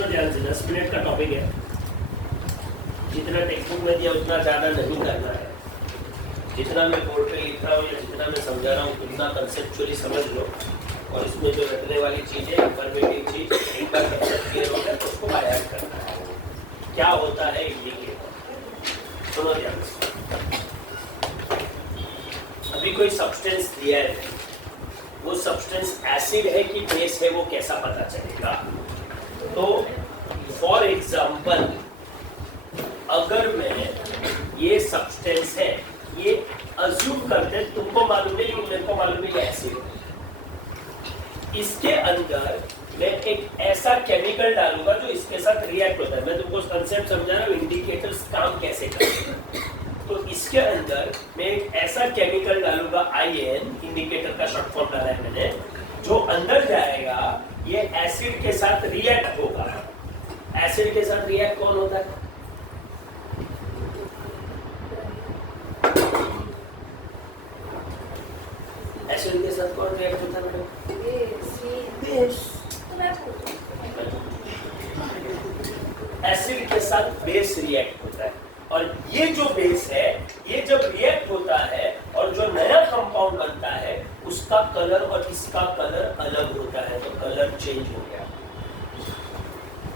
सुनो ध्यान से, 10 मिनट का टॉपिक है। जितना टेक्स्ट बुक में दिया उतना ज़्यादा नहीं करना है। जितना मैं बोर्ड पे लिख रहा हूँ या जितना मैं समझा रहा हूँ उतना कंसेप्चुअली समझ लो, और इसमें जो रखने वाली चीज़ है, इन्फॉर्मेटिव चीज़, एक बार कंसेप्ट क्लियर हो गया तो उसको बाय ऐड करना है। क्या होता है इंडिकेटर? सुनो ध्यान से। अभी कोई सब्सटेंस दिया है, वो सब्सटेंस एसिड है कि बेस है वो कैसा पता चलेगा? तो फॉर एग्जाम्पल, अगर मैं ये सब्सटेंस है, ये अज्यूम करते, तुमको मालूम है, मेरे को मालूम है ये एसिड है, इसके अंदर मैं एक ऐसा केमिकल डालूंगा जो इसके साथ रिएक्ट होता है। मैं तुमको कंसेप्ट समझा रहा हूँ, इंडिकेटर्स काम कैसे करते हैं। तो इसके अंदर मैं एक ऐसा केमिकल डालूंगा, IN, इंडिकेटर का शॉर्ट फॉर्म डाला है मैंने, जो अंदर जाएगा, ये एसिड के साथ रिएक्ट होगा। एसिड के साथ रिएक्ट कौन होता है? एसिड के साथ कौन रिएक्ट होता है मैडम? एसिड के साथ बेस रिएक्ट होता है, और ये जो बेस है, ये जब रिएक्ट होता है और जो नया कंपाउंड बनता है, उसका कलर और इसका कलर अलग होता है, तो कलर चेंज हो गया।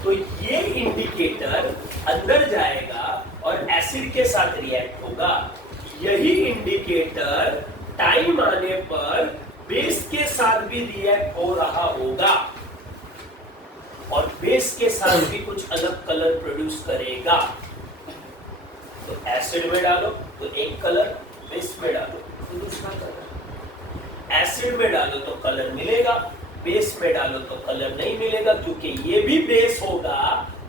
तो ये इंडिकेटर अंदर जाएगा और एसिड के साथ रिएक्ट होगा। यही इंडिकेटर टाइम आने पर बेस के साथ भी रिएक्ट हो रहा होगा, और बेस के साथ भी कुछ अलग कलर प्रोड्यूस करेगा। तो एसिड में डालो तो एक कलर, बेस में डालो तो दूसरा कलर। एसिड में डालो तो कलर मिलेगा, बेस में डालो तो कलर नहीं मिलेगा, क्योंकि ये भी बेस होगा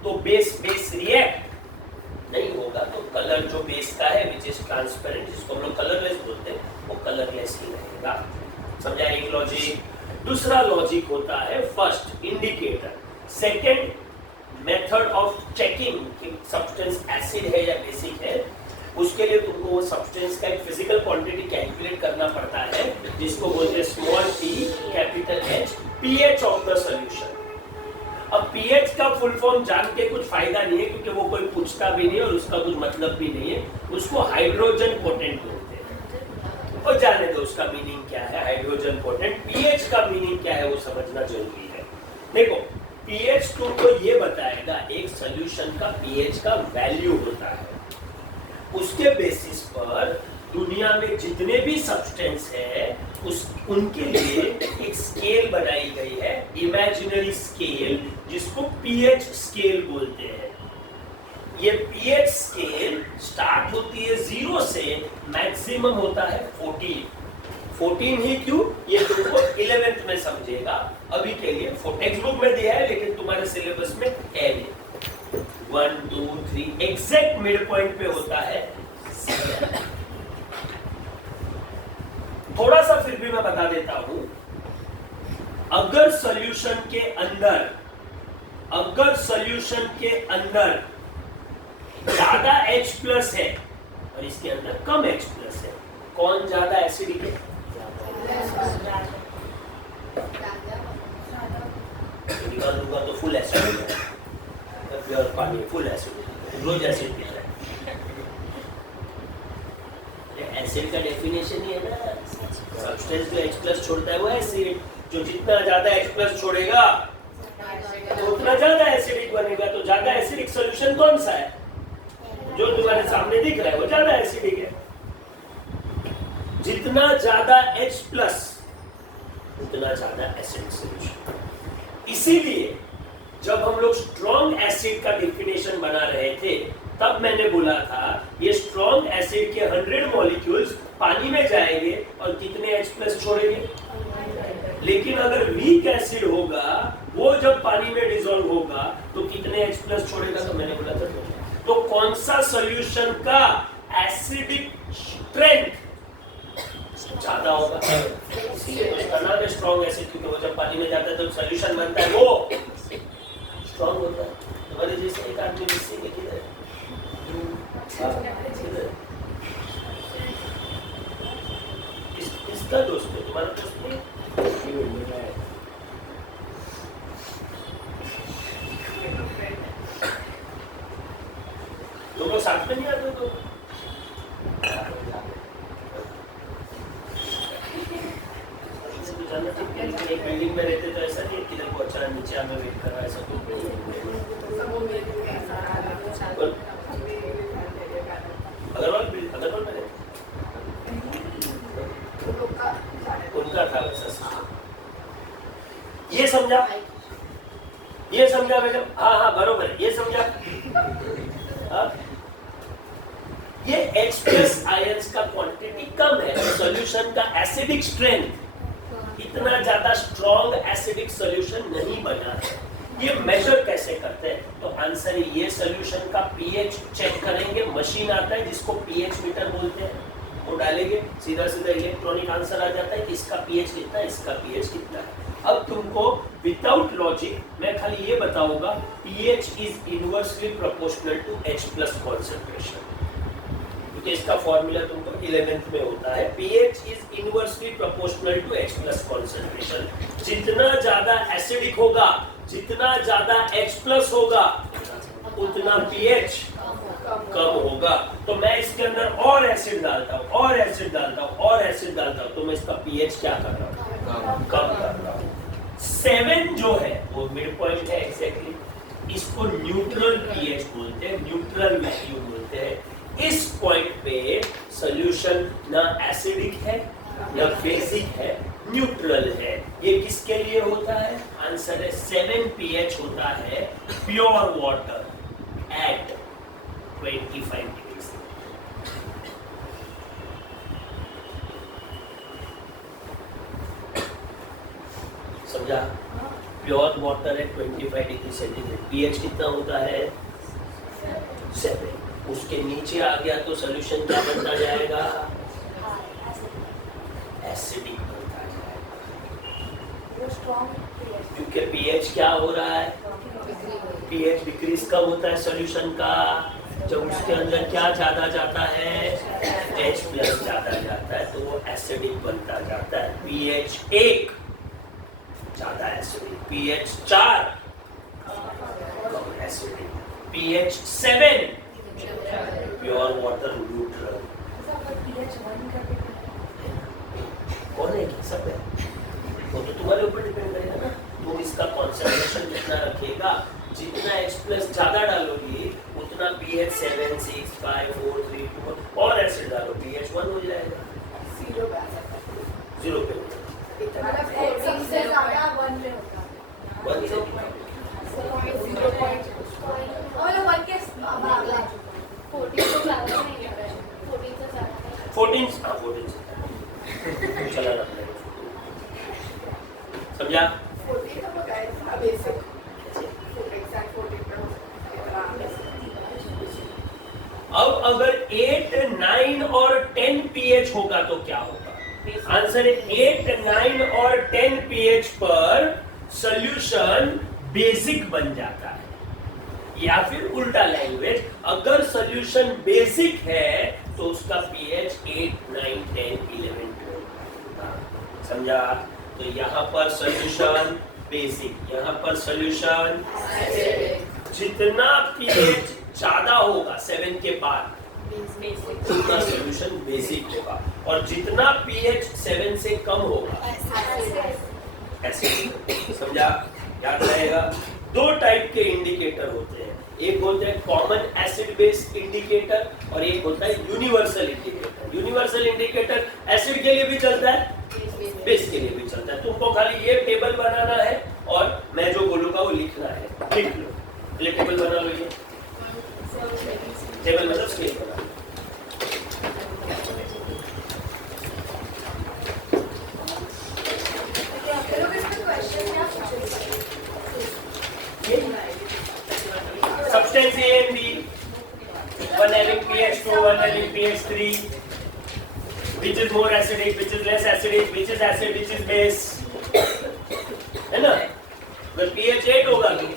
तो बेस रिएक्ट नहीं होगा, तो कलर जो बेस का है, विच इज ट्रांसपेरेंट, जिसको हम लोग कलरलेस बोलते हैं, वो कलरलेस ही रहेगा। समझा एक लॉजिक? दूसरा लॉजिक होता है first indicator. Second method of checking कि सब्सटेंस एसिड है या बेसिक है, उसके लिए तुमको वो सब्सटेंस का एक फिजिकल क्वांटिटी कैलकुलेट करना पड़ता है, जिसको बोलते हैं small p capital H, pH of the solution. अब pH का फुल फॉर्म जान के कुछ फायदा नहीं है, क्योंकि वो कोई पूछता भी नहीं और उसका कुछ मतलब भी नहीं है। उसको हाइड्रोजन पोटेंट बोलते हैं, और जाने दो उसका मीनिंग क्या है, हाइड्रोजन पोटेंट। pH का मीनिंग क्या है वो समझना जरूरी है। देखो, pH तुमको ये बताएगा, एक सॉल्यूशन का pH का वैल्यू होता है, उसके बेसिस पर दुनिया में जितने भी सब्सटेंस है उनके लिए एक स्केल बनाई गई है, इमेजिनरी स्केल, जिसको pH स्केल बोलते हैं। ये pH स्केल स्टार्ट होती है 0 से, मैक्सिमम होता है 14 ही क्यों, ये तुमको 11th में समझेगा। अभी के लिए टेक्स्ट बुक में दिया है, लेकिन तुम्हारे सिलेबस में है नहीं। 1 2 3 एग्जैक्ट मिड पॉइंट पे होता है। थोड़ा सा फिर भी मैं बता देता हूं, अगर सॉल्यूशन के अंदर ज्यादा H प्लस है और इसके अंदर कम H प्लस है, कौन ज्यादा एसिडिक है? निकाल दूंगा तो फुल एसिड है, प्योर पानी फुल एसिड, रोज एसिड पी रहा है। एसिड का डेफिनेशन ही है ना, सब्सटेंस जो H प्लस छोड़ता है वो एसिड, जो जितना ज्यादा H प्लस छोड़ेगा तो उतना ज्यादा एसिडिक बनेगा। तो ज्यादा एसिडिक सॉल्यूशन कौन सा है? जो तुम्हारे सामने दिख रहा है वो ज्यादा एसिडिक है। जितना ज्यादा H प्लस उतना ज्यादा एसिडिक सॉल्यूशन। इसीलिए जब हम लोग स्ट्रॉन्ग एसिड का डेफिनेशन बना रहे थे, तब मैंने बोला था ये स्ट्रॉन्ग एसिड के 100 मॉलिक्यूल्स पानी में जाएंगे और कितने H प्लस छोड़ेंगे। लेकिन अगर वीक एसिड होगा, वो जब पानी में डिसॉल्व होगा तो कितने H प्लस छोड़ेगा? तो मैंने बोला था तो कौन सा सॉल्यूशन का एसिडिक स्ट्रेंथ ज्यादा होगा, इसलिए उसका नाम है स्ट्रॉन्ग एसिड, क्योंकि वो जब पानी में जाता है तो सॉल्यूशन बनता है वो स्ट्रॉन्ग होता है। तुम्हारे जैसे एक आदमी जिससे किधर इसका दोस्त है, तुम्हारा दोस्त नहीं। बात में नहीं आते तो एक बिल्डिंग में रहते तो ऐसा नहीं किधर को अच्छा नीचे हमें वेट कर रहा है, ऐसा तो अग्रवाल में रहते उनका था वैसा सिस्टम। ये समझा मैडम? हाँ बरोबर, ये समझा। ये H प्लस आयंस का क्वांटिटी कम है, सॉल्यूशन का एसिडिक स्ट्रेंथ इतना ज्यादा स्ट्रॉन्ग एसिडिक सॉल्यूशन नहीं बना है। ये मेजर कैसे करते हैं? तो आंसर है ये सॉल्यूशन का पीएच चेक करेंगे, मशीन आता है जिसको पीएच मीटर बोलते हैं, वो डालेंगे सीधा इलेक्ट्रॉनिक आंसर आ जाता है कि इसका पीएच कितना है, इसका पीएच कितना है। अब तुमको विदाउट लॉजिक मैं खाली ये बताऊंगा, pH is inversely proportional to H plus concentration, क्योंकि इसका फॉर्मूला तुमको 11th में होता है। pH is inversely proportional to H plus concentration. जितना ज्यादा एसिडिक होगा, जितना ज्यादा H प्लस होगा, उतना pH कम होगा। तो मैं इसके अंदर और एसिड डालता हूँ, और एसिड डालता हूँ, और एसिड डालता हूँ, तो मैं इसका pH क्या कर रहा हूँ? कम कर रहा हूँ। 7 जो है वो मिड पॉइंट है एग्जैक्टली, इसको न्यूट्रल पीएच बोलते हैं, न्यूट्रल वैल्यू बोलते हैं। इस पॉइंट पे सॉल्यूशन ना एसिडिक है ना बेसिक है, न्यूट्रल है। ये किसके लिए होता है? आंसर है 7 pH होता है प्योर वाटर एट 25 डिग्री। समझा? प्योर वाटर है 25 डिग्री सेंटीग्रेड, पीएच कितना होता है? 7। उसके नीचे आ गया तो सॉल्यूशन क्या बनता जाएगा? एसिडिक बनता जाएगा, क्योंकि पीएच क्या हो रहा है? पीएच डिक्रीज कब होता है सॉल्यूशन का? जब उसके अंदर क्या ज्यादा जाता है? H प्लस ज्यादा जाता है, तो वो एसिडिक बनता जाता है। pH 1 ज्यादा एसिडिक, pH 4 कम acidic, pH 7 pure water neutral. कौन है सब है वो तो तुम्हारे ऊपर डिपेंड करेगा ना, तुम इसका कॉन्सेंट्रेशन कितना रखेगा। जितना H प्लस ज्यादा डालोगी उतना pH 7, 6, 5, 4, 3, 2 और एसिड डालो, pH 1 हो जाएगा, 0 पे होगा। सबसे ज्यादा 1 पे होगा, 1 से 14 चला जाता है। समझा? अब अगर 8, 9 और 10 pH होगा तो क्या होगा? आंसर है 8, 9 और 10 pH पर सॉल्यूशन बेसिक बन जाता है, या फिर उल्टा लैंग्वेज, अगर सॉल्यूशन बेसिक है तो उसका pH 8, 9, 10, 11, 12। समझा? तो यहाँ पर सॉल्यूशन बेसिक, यहाँ पर सॉल्यूशन जितना pH ज्यादा होगा 7 के बाद उतना सॉल्यूशन बेसिक होगा, और जितना pH 7 से कम होगा एसिडिक। समझा? याद रहेगा। 2 टाइप के इंडिकेटर होते हैं, एक होता है कॉमन एसिड बेस इंडिकेटर और एक होता है universal indicator. Universal indicator acid के लिए भी चलता है, बेस के लिए भी चलता है। तुमको खाली ये टेबल बनाना है और मैं जो बोलूंगा वो लिखना है, लिख लो। ये टेबल बना लो, ये टेबल मतलब स्केल बना लो। Substance A and B, one having pH 2, one having pH 3. Which is more acidic, which is less acidic, which is acid, which is base, है ना? अगर pH 8 होगा तो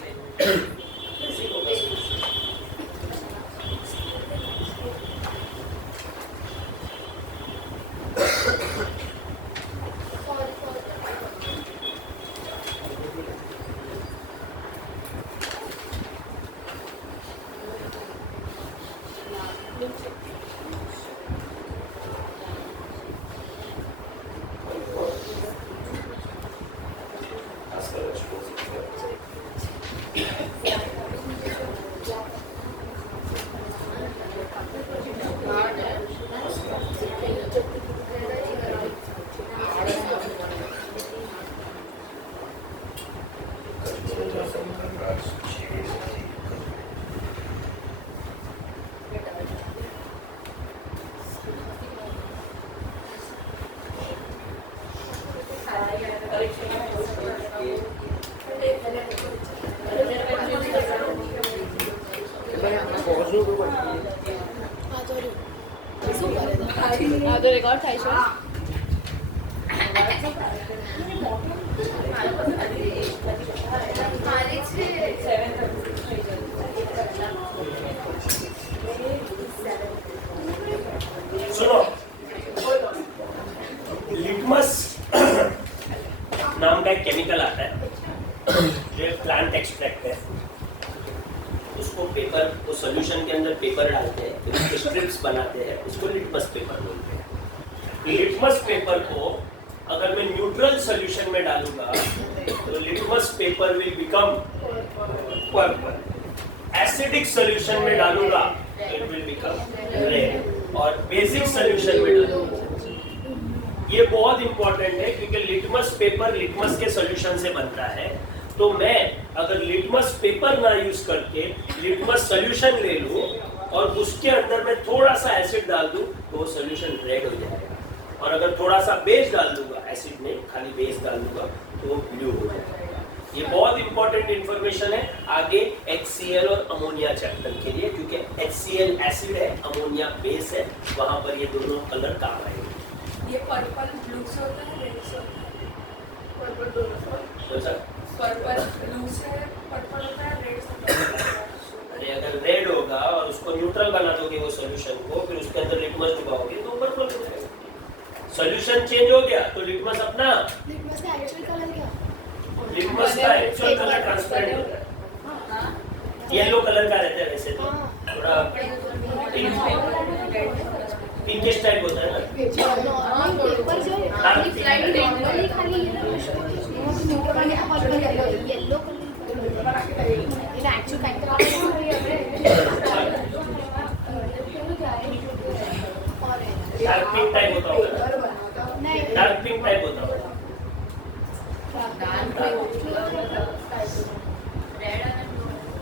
તો રેકોર્ડ થાય છે. सुनो, लिटमस नाम का एक केमिकल आता है जो एक प्लांट एक्सट्रैक्ट है. उसको पेपर, वो सॉल्यूशन के अंदर पेपर डालते हैं, फिर उसके स्ट्रिप्स बनाते हैं, उसको लिटमस पेपर बोलते हैं. लिटमस पेपर को अगर मैं न्यूट्रल सॉल्यूशन में डालूंगा तो litmus paper will become purple. Acidic solution में डालूंगा तो इट विल बिकम रेड. और बेसिक सॉल्यूशन में डालूंगा. ये बहुत इंपॉर्टेंट है क्योंकि लिटमस पेपर लिटमस के सॉल्यूशन से बनता है. तो मैं अगर लिटमस पेपर ना यूज करके लिटमस सॉल्यूशन ले लूं और उसके अंदर मैं थोड़ा सा एसिड डाल दूं तो वो सॉल्यूशन रेड हो जाएगा. और अगर थोड़ा सा बेस डाल दूंगा, एसिड नहीं खाली बेस डाल दूंगा तो वो ब्लू हो जाएगा. ये बहुत इंपॉर्टेंट इंफॉर्मेशन है आगे HCl और अमोनिया चैप्टर के लिए, क्योंकि HCl एसिड है, अमोनिया बेस है, वहां पर ये दोनों कलर काम आएंगे. ये पर्पल ब्लू से होता है, रेड से होता है. पर्पल तो सर पर्पल ब्लू से पर्पल होता है, रेड से होता है. अरे अगर रेड होगा और उसको न्यूट्रल बना दोगे वो सॉल्यूशन को, फिर उसके अंदर लिटमस डुबाओगे तो पर्पल हो जाएगा. सॉल्यूशन चेंज हो गया तो लिटमस अपना लिटमस का एक्चुअल कलर क्या? लिटमस का एक्चुअल कलर ट्रांसपेरेंट होता है. येलो कलर का रहता है वैसे तो, थोड़ा पिंकिश टाइप होता है ना. पेपर जो नॉर्मली खाली येलो कलर इन एक्चुअल डार्क पिंक टाइप होता होगा. डार्क पिंक टाइप होता होगा.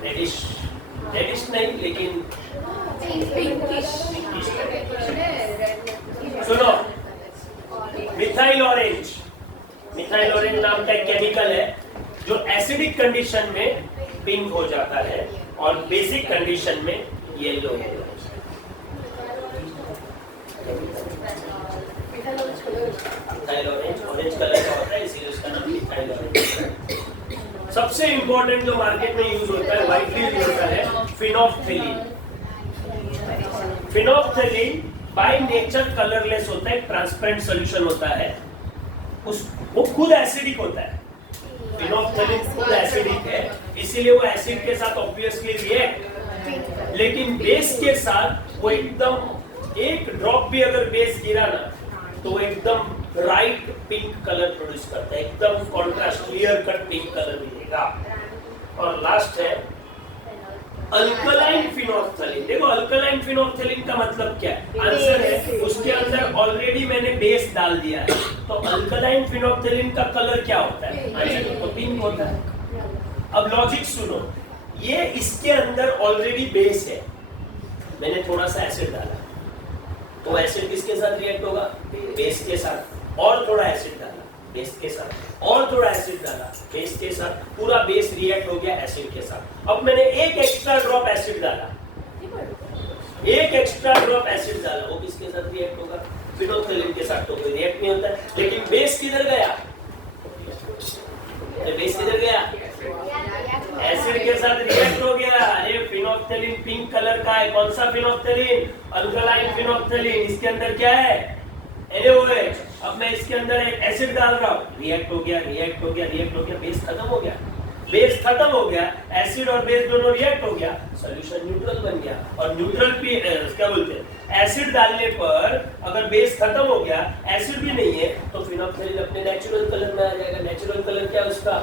रेडिश रेडिश नहीं लेकिन पिंकिश. सुनो, मिथाइल ऑरेंज. मिथाइल ऑरेंज नाम का एक केमिकल है जो एसिडिक कंडीशन में पिंक हो जाता है और बेसिक कंडीशन में येलो हो जाता है. मिथाइल ऑरेंज ऑरेंज कलर का होता है, इसीलिए उसका नाम मिथाइल ऑरेंज. सबसे इंपॉर्टेंट जो मार्केट में यूज होता है, वाइडली यूज होता है, phenolphthalein. Phenolphthalein by nature colourless होता है, ट्रांसपेरेंट सॉल्यूशन होता है. वो खुद एसिडिक होता है. फिनोफ्थेलिन खुद एसिडिक है, इसीलिए वो एसिड के साथ ऑब्वियसली रिएक्ट. लेकिन बेस के साथ वो एकदम एक ड्रॉप भी अगर बेस गिरा ना तो वो एकदम ब्राइट पिंक कलर प्रोड्यूस करता है, एकदम contrast clear cut pink colour मिलेगा. और लास्ट है अल्कलाइन फिनोफ्थेलिन. देखो अल्कलाइन फिनोफ्थेलिन का मतलब क्या है? आंसर है उसके अंदर ऑलरेडी मैंने बेस डाल दिया है. तो अल्कलाइन फिनोफ्थेलिन का कलर क्या होता है? आंसर तो पिंक होता है. अब लॉजिक सुनो, ये इसके अंदर ऑलरेडी बेस है, मैंने थोड़ा सा एसिड डाला तो एसिड किसके साथ रिएक्ट होगा? बेस के साथ. और थोड़ा एसिड डाला बेस के साथ, और थोड़ा एसिड डाला बेस के साथ, पूरा बेस रिएक्ट हो गया एसिड के साथ. अब मैंने एक एक्स्ट्रा ड्रॉप एसिड डाला, एक एक्स्ट्रा ड्रॉप एसिड डाला, वो किसके साथ रिएक्ट होगा? फिनोफ्थेलिन के साथ. तो कोई रिएक्ट नहीं होता है. लेकिन बेस किधर गया? बेस किधर गया? एसिड के साथ रिएक्ट हो गया. अरे फिनोफ्थेलिन पिंक कलर का है. कौन सा फिनोफ्थेलिन? Alkaline phenolphthalein. इसके अंदर क्या है? NaOH. अब मैं इसके अंदर एक एसिड डाल रहा हूँ, रिएक्ट हो गया, रिएक्ट हो गया, रिएक्ट हो गया, बेस खत्म हो गया. बेस खत्म हो गया, एसिड और बेस दोनों रिएक्ट हो गया, सॉल्यूशन न्यूट्रल बन गया. और न्यूट्रल भी क्या बोलते हैं? एसिड डालने पर अगर बेस खत्म हो गया, एसिड भी नहीं है, तो फिनोफ्थेलिन अपने नेचुरल कलर में आ जाएगा. नेचुरल कलर क्या है उसका?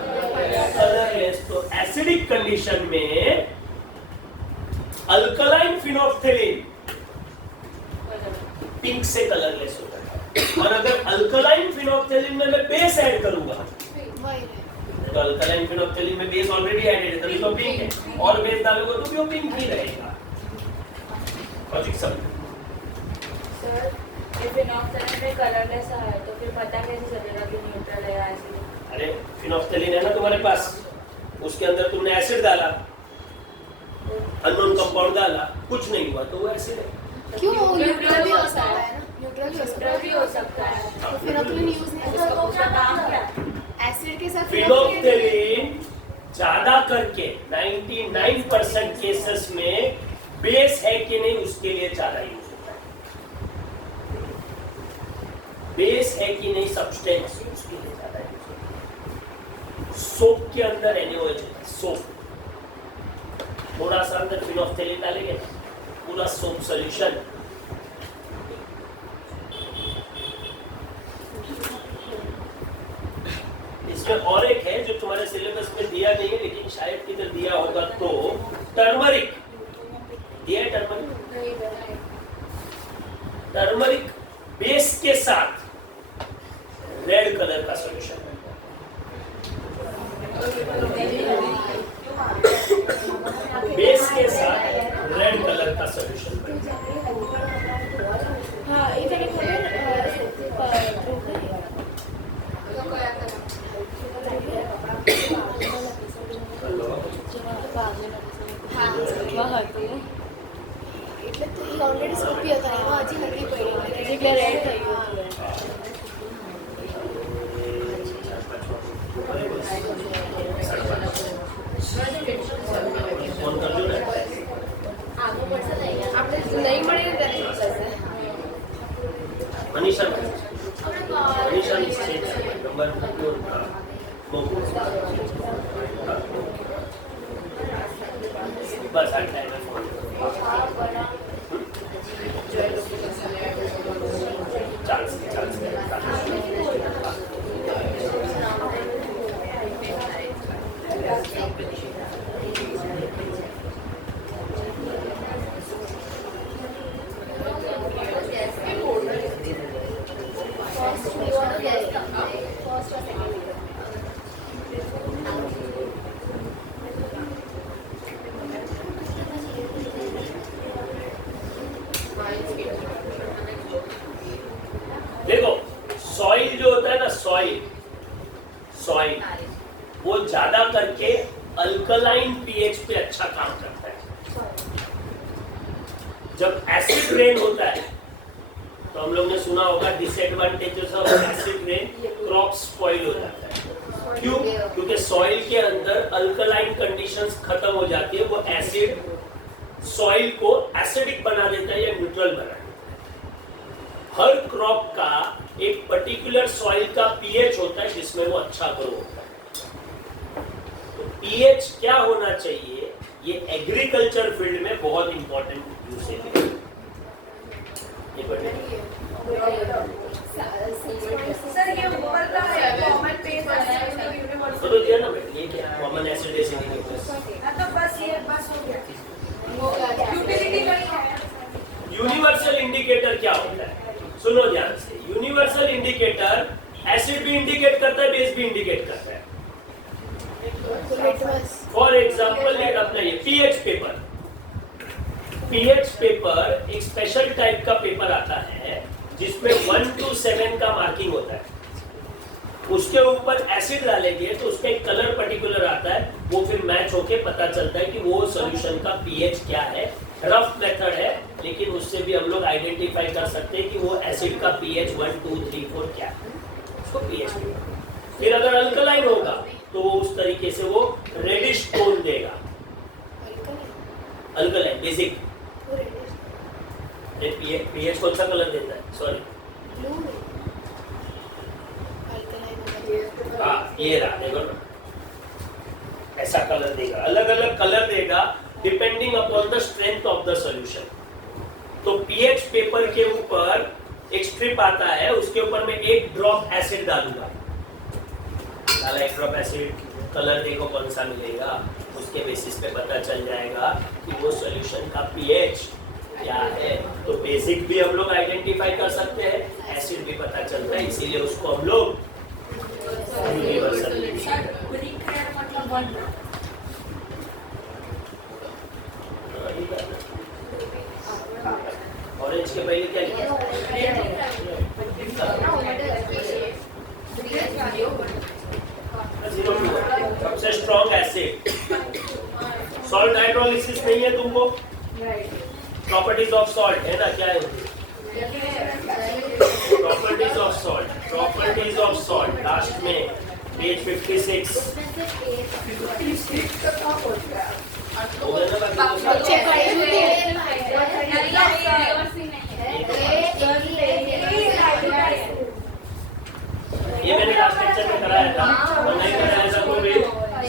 कलरलेस. तो एसिडिक कंडीशन में अल्कलाइन फिनोफ्थेलिन पिंक से कलरलेस होता है. और अगर अल्कलाइन फिनोफ्थेलिन में मैं बेस ऐड करूंगा तो अल्कलाइन फिनोल्फथलीन में बेस ऑलरेडी एडेड है तभी तो पिंक है, और बेस डालोगे तो भी वो पिंक ही रहेगा। लॉजिक समझ। सर ये फिनोल्फथलीन में कलरलेस है तो फिर पता कैसे चलेगा कि न्यूट्रल है या एसिड? अरे फिनोल्फथलीन है ना तुम्हारे पास, उसके अंदर तुमने एसिड डाला, अननोन कंपाउंड डाला, कुछ नहीं हुआ तो वो एसिड है। क्यों न्यूट्रल भी हो सकता है ना, न्यूट्रल भी हो सकता है। हो सकता है। तो फिनोल्फथलीन यूज नहीं उसका होता, उसका काम क्या है? एसिड के साथ फिनोल्फथलीन ज्यादा करके 99% केसेस में बेस है कि नहीं उसके लिए ज्यादा यूज होता है। बेस है कि नहीं सब्सटेंस उसके लिए ज्यादा यूज होता है। सोप के अंदर NaOH होता है, सोप थोड़ा सा अंदर फिनोल्फथलीन डालेंगे पूरा सोप सॉल्यूशन। इसमें और एक है जो तुम्हारे सिलेबस में दिया नहीं है लेकिन शायद किधर दिया होगा, तो टर्मरिक दिया है। टर्मरिक बेस के साथ रेड कलर का सॉल्यूशन, बेस के साथ रेड कलर का सॉल्यूशन। हाँ इधर એટલે તો એ ઓલરેડી સોપી હતા એમાં હજી હલ્દી પડી એટલે રેડ થઈ ગયું. ફોન કરજો ને, આગળ પડશે ને આપણે નહીં મળે ને ત્યારે કરશે. મનીષા મનીષાની સ્ટેટ નંબર બસ આ ટાઈમે ફોન ચાલશે ચાલશે. देखो सॉइल जो होता है ना, सॉइल वो ज्यादा करके अल्कलाइन पीएच पे अच्छा काम करता है। जब एसिड रेन होता है तो हम लोग ने सुना होगा disadvantages of acid rain, crop spoil हो जाता है। क्यों? क्योंकि सॉइल के अंदर अल्कलाइन कंडीशंस खत्म हो जाती है, वो एसिड सॉइल को एसिडिक बना देता है या न्यूट्रल बना देता है। हर क्रॉप का एक पर्टिकुलर सॉइल का पीएच होता है जिसमें वो अच्छा ग्रो होता है। तो पीएच क्या होना चाहिए, ये एग्रीकल्चर फील्ड में बहुत इंपॉर्टेंट यूसेज है। ये बढ़िया सर ये ऊपर का है कॉमन पेज है तो दिया ना बेटा, ये क्या कॉमन एसिड एसिडिक। हां तो बस ये बस हो गया। यूटिलिटी का है। यूनिवर्सल इंडिकेटर क्या होता है, सुनो ध्यान से। यूनिवर्सल इंडिकेटर एसिड भी इंडिकेट करता है, बेस भी इंडिकेट करता है। फॉर एग्जांपल ये अपना ये पीएच पेपर, पीएच पेपर एक स्पेशल टाइप का पेपर आता है जिसमें 1 to 7 का मार्किंग होता है। उसके ऊपर एसिड डालेंगे तो उसका एक कलर पर्टिकुलर आता है, वो फिर मैच होके पता चलता है कि वो सॉल्यूशन का पीएच क्या है। रफ मेथड है लेकिन उससे भी हम लोग आइडेंटिफाई कर सकते हैं कि वो एसिड का पीएच 1 2 3 4 क्या है, उसको पीएच। फिर अगर अल्कलाइन होगा तो वो उस तरीके से वो रेडिश टोन देगा। अल्कलाइन बेसिक पीएच कौन सा कलर देता है, सॉरी हाँ ये रहा, देखो ना ऐसा कलर देगा, अलग अलग कलर देगा depending upon the strength of the solution. तो पीएच पेपर के ऊपर एक स्ट्रिप आता है, उसके ऊपर मैं एक ड्रॉप एसिड डालूंगा, डाला एक ड्रॉप एसिड, कलर देखो कौन सा मिलेगा, उसके बेसिस पे पता चल जाएगा कि वो सॉल्यूशन का पीएच क्या है। तो बेसिक भी हम लोग आइडेंटिफाई कर सकते हैं, एसिड भी पता चलता है, इसीलिए उसको हम लोग यूनिवर्सल ऑरेंज के पहले क्या लिखा? सबसे स्ट्रॉन्ग एसिड। सॉल्ट हाइड्रोलिसिस नहीं है तुमको? प्रॉपर्टीज ऑफ सॉल्ट है ना, क्या है? Properties of salt, properties of salt last में पेज 56। ये मैंने लास्ट लेक्चर में कराया था और नहीं कराया था तो भी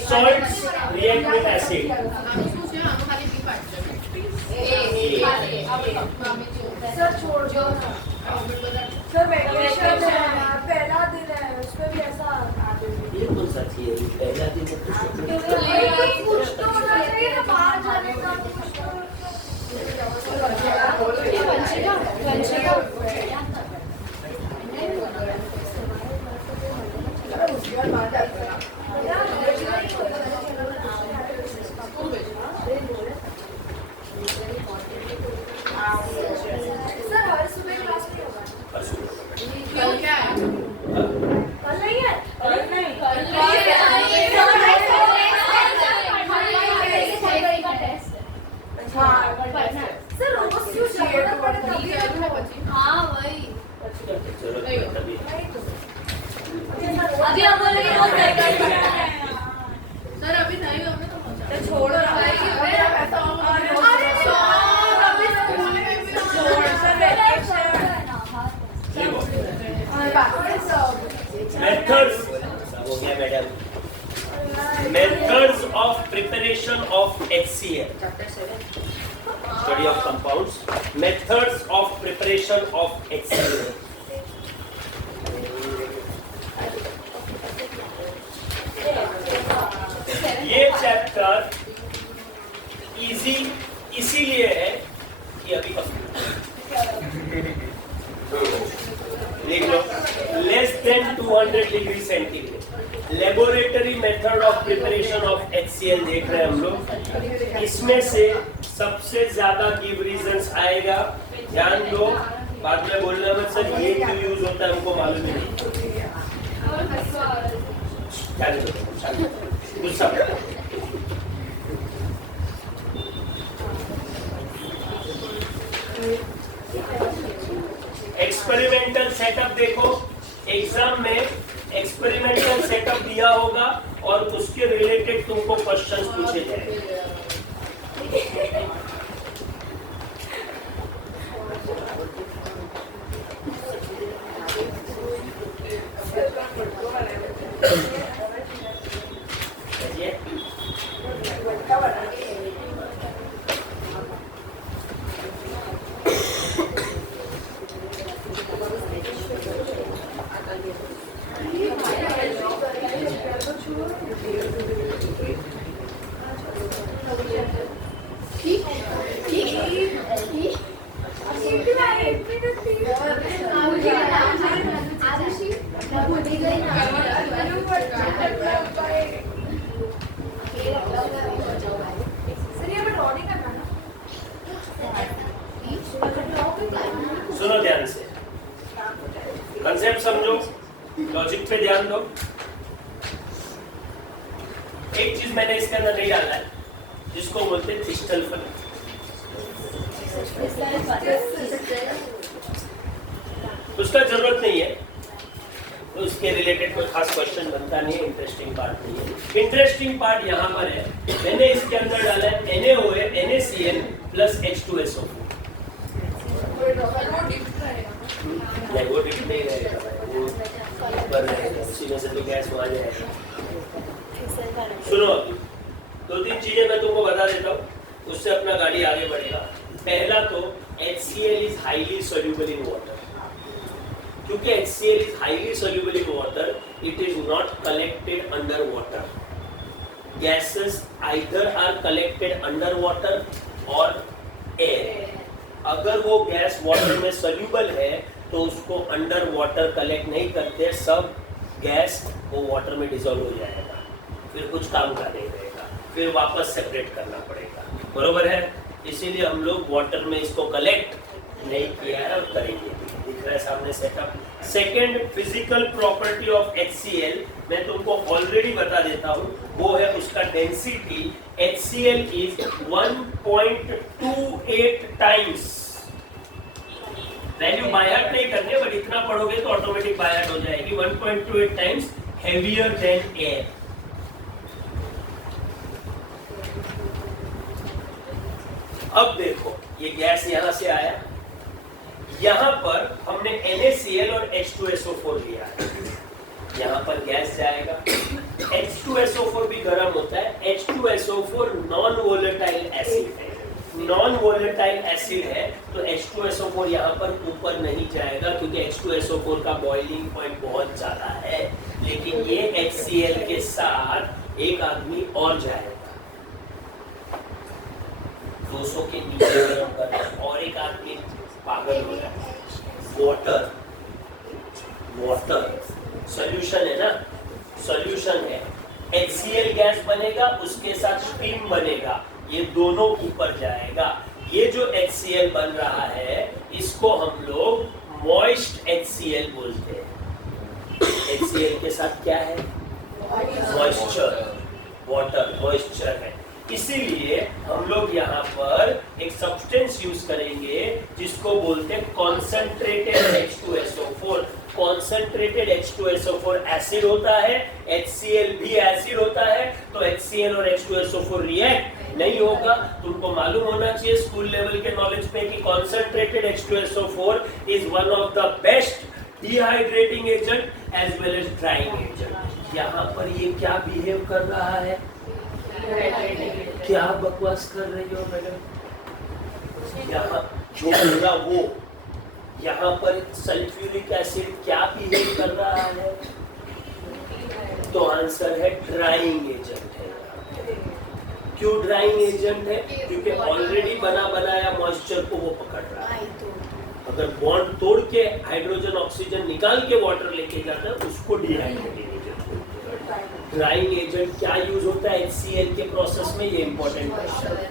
salts react with acid. Sir छोड़ दो सर, वैकेशन है, पहला दिन है, उसमें भी ऐसा ये कौन सा थी है? पहला दिन है कुछ तो होना चाहिए ना, बाहर जाने का कुछ सर हर सुबह क्लास में होगा। कल क्या है? कल नहीं है? सर रोज क्यों जाना पड़ता? हाँ वही। जरूरत है तभी। अभी आप बोलेंगे रोज सर अभी नहीं होगा तो पहुंचा। छोड़ो ना मेथड्स हो गया madam. Methods of preparation of HCl, study of compounds. Methods of preparation of HCl। ये चैप्टर इजी इसीलिए है कि अभी लिख लो, less than 200 degree centigrade. Laboratory method of preparation of HCl देख रहे हैं हम लोग। इसमें से सबसे ज्यादा गिव रीजंस आएगा, ध्यान दो, बाद में बोलना मत सर ये क्यों यूज होता है हमको मालूम ही नहीं। गुस्सा एक्सपेरिमेंटल सेटअप देखो, एग्जाम में एक्सपेरिमेंटल सेटअप दिया होगा और उसके रिलेटेड तुमको क्वेश्चंस पूछे जाएंगे। सुनो ध्यान से, कंसेप्ट समझो, लॉजिक पे ध्यान दो। एक चीज मैंने इसके अंदर नहीं डाला है जिसको बोलते हैं क्रिस्टल फलन। उसका जरूरत नहीं है, तो उसके रिलेटेड कोई खास क्वेश्चन बनता नहीं है, इंटरेस्टिंग पार्ट नहीं है। इंटरेस्टिंग पार्ट यहाँ पर है, मैंने इसके अंदर डाला है NaOH NaCl प्लस H2SO4। नहीं वो डिप नहीं रहेगा भाई, वो ऊपर रहेगा, उसी में से तो गैस वहाँ जाएगा। सुनो, दो तीन चीजें मैं तुमको बता देता हूँ, उससे अपना गाड़ी आगे बढ़ेगा। पहला तो HCl is highly soluble in water. क्योंकि HCl is highly soluble in water, it is not collected under water. Gases either are collected under water और एयर। अगर वो गैस वाटर में सोल्यूबल है तो उसको अंडर वाटर कलेक्ट नहीं करते, सब गैस वो वाटर में डिसॉल्व हो जाएगा। फिर कुछ काम का नहीं रहेगा, फिर वापस सेपरेट करना पड़ेगा, बरोबर है। इसीलिए हम लोग वाटर में इसको कलेक्ट नहीं किया है और करेंगे। दिख रहा है सामने setup. Second physical property of HCl मैं तुमको ऑलरेडी बता देता हूँ, वो है उसका density. HCl is 1.28 times, value by heart नहीं करने, बट इतना पढ़ोगे तो ऑटोमेटिक बाय हार्ट हो जाएगी। 1.28 टाइम्स हेवियर देन एयर। अब देखो ये गैस यहां से आया, यहां पर हमने NaCl और H2SO4 लिया है, यहां पर गैस जाएगा। H2SO4 भी गर्म होता है। H2SO4 नॉन वोलेटाइल एसिड है, नॉन वोलेटाइल एसिड है, तो H2SO4 यहाँ पर ऊपर नहीं जाएगा क्योंकि H2SO4 का बॉइलिंग पॉइंट बहुत ज्यादा है। लेकिन ये HCl के साथ एक आदमी और जाएगा, 200 के नीचे गर्म करना, और एक आदमी पागल हो जाए। वाटर, वाटर सॉल्यूशन है ना, सॉल्यूशन है। HCl गैस बनेगा, उसके साथ स्टीम बनेगा, ये दोनों ऊपर जाएगा। ये जो HCl बन रहा है इसको हम लोग मॉइस्ट HCl बोलते हैं। HCl के साथ क्या है? मॉइस्चर, वाटर मॉइस्चर है। इसीलिए हम लोग यहाँ पर एक सब्सटेंस यूज करेंगे जिसको बोलते हैं concentrated H2SO4। Concentrated H2SO4 acid होता है, HCl भी एसिड होता है, तो HCl और H2SO4 रिएक्ट नहीं होगा। तुमको मालूम होना चाहिए स्कूल लेवल के नॉलेज पे कि concentrated H2SO4 is one of the best dehydrating agent as well as drying agent. यहाँ पर ये क्या बिहेव कर रहा है? क्या बकवास कर रही हो मैडम? यहाँ जो बोला वो, यहाँ पर सल्फ्यूरिक एसिड क्या बिहेव कर रहा है? तो आंसर है ड्राइंग एजेंट है। क्यों ड्राइंग एजेंट है? क्योंकि ऑलरेडी बना बनाया मॉइस्चर को वो पकड़ रहा है। अगर बॉन्ड तोड़ के हाइड्रोजन ऑक्सीजन निकाल के वाटर लेके जाता है उसको डिहाइड्रेटिंग एजेंट बोलते हैं। ड्राइंग एजेंट क्या यूज होता है HCl के प्रोसेस में? ये इंपॉर्टेंट क्वेश्चन है।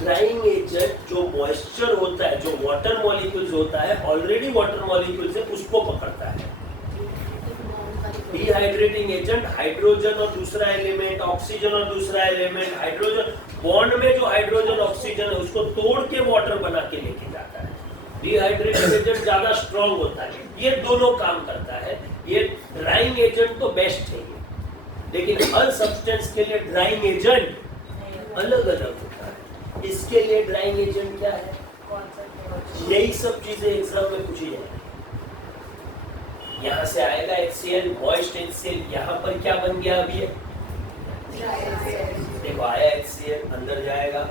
ड्राइंग एजेंट जो मॉइस्चर होता है, जो वाटर मॉलिक्यूल्स होता है, ऑलरेडी वाटर मॉलिक्यूल्स है, उसको पकड़ता है। डिहाइड्रेटिंग एजेंट हाइड्रोजन और दूसरा एलिमेंट, ऑक्सीजन और दूसरा एलिमेंट, हाइड्रोजन बॉन्ड में जो हाइड्रोजन ऑक्सीजन है उसको तोड़ के वाटर बना के लेके जाता है। डिहाइड्रेटिंग एजेंट ज्यादा स्ट्रॉन्ग होता है, ये दोनों काम करता है। ये ड्राइंग एजेंट तो बेस्ट है, लेकिन हर सब्सटेंस के लिए ड्राइंग एजेंट अलग अलग होता है। इसके लिए ड्राइंग एजेंट क्या है? यही सब चीजें एग्जाम में पूछी जाएगी। यहाँ से आएगा HCl, मॉइस्ट HCl, यहाँ पर क्या बन गया अभी? देखो आया HCl, अंदर जाएगा,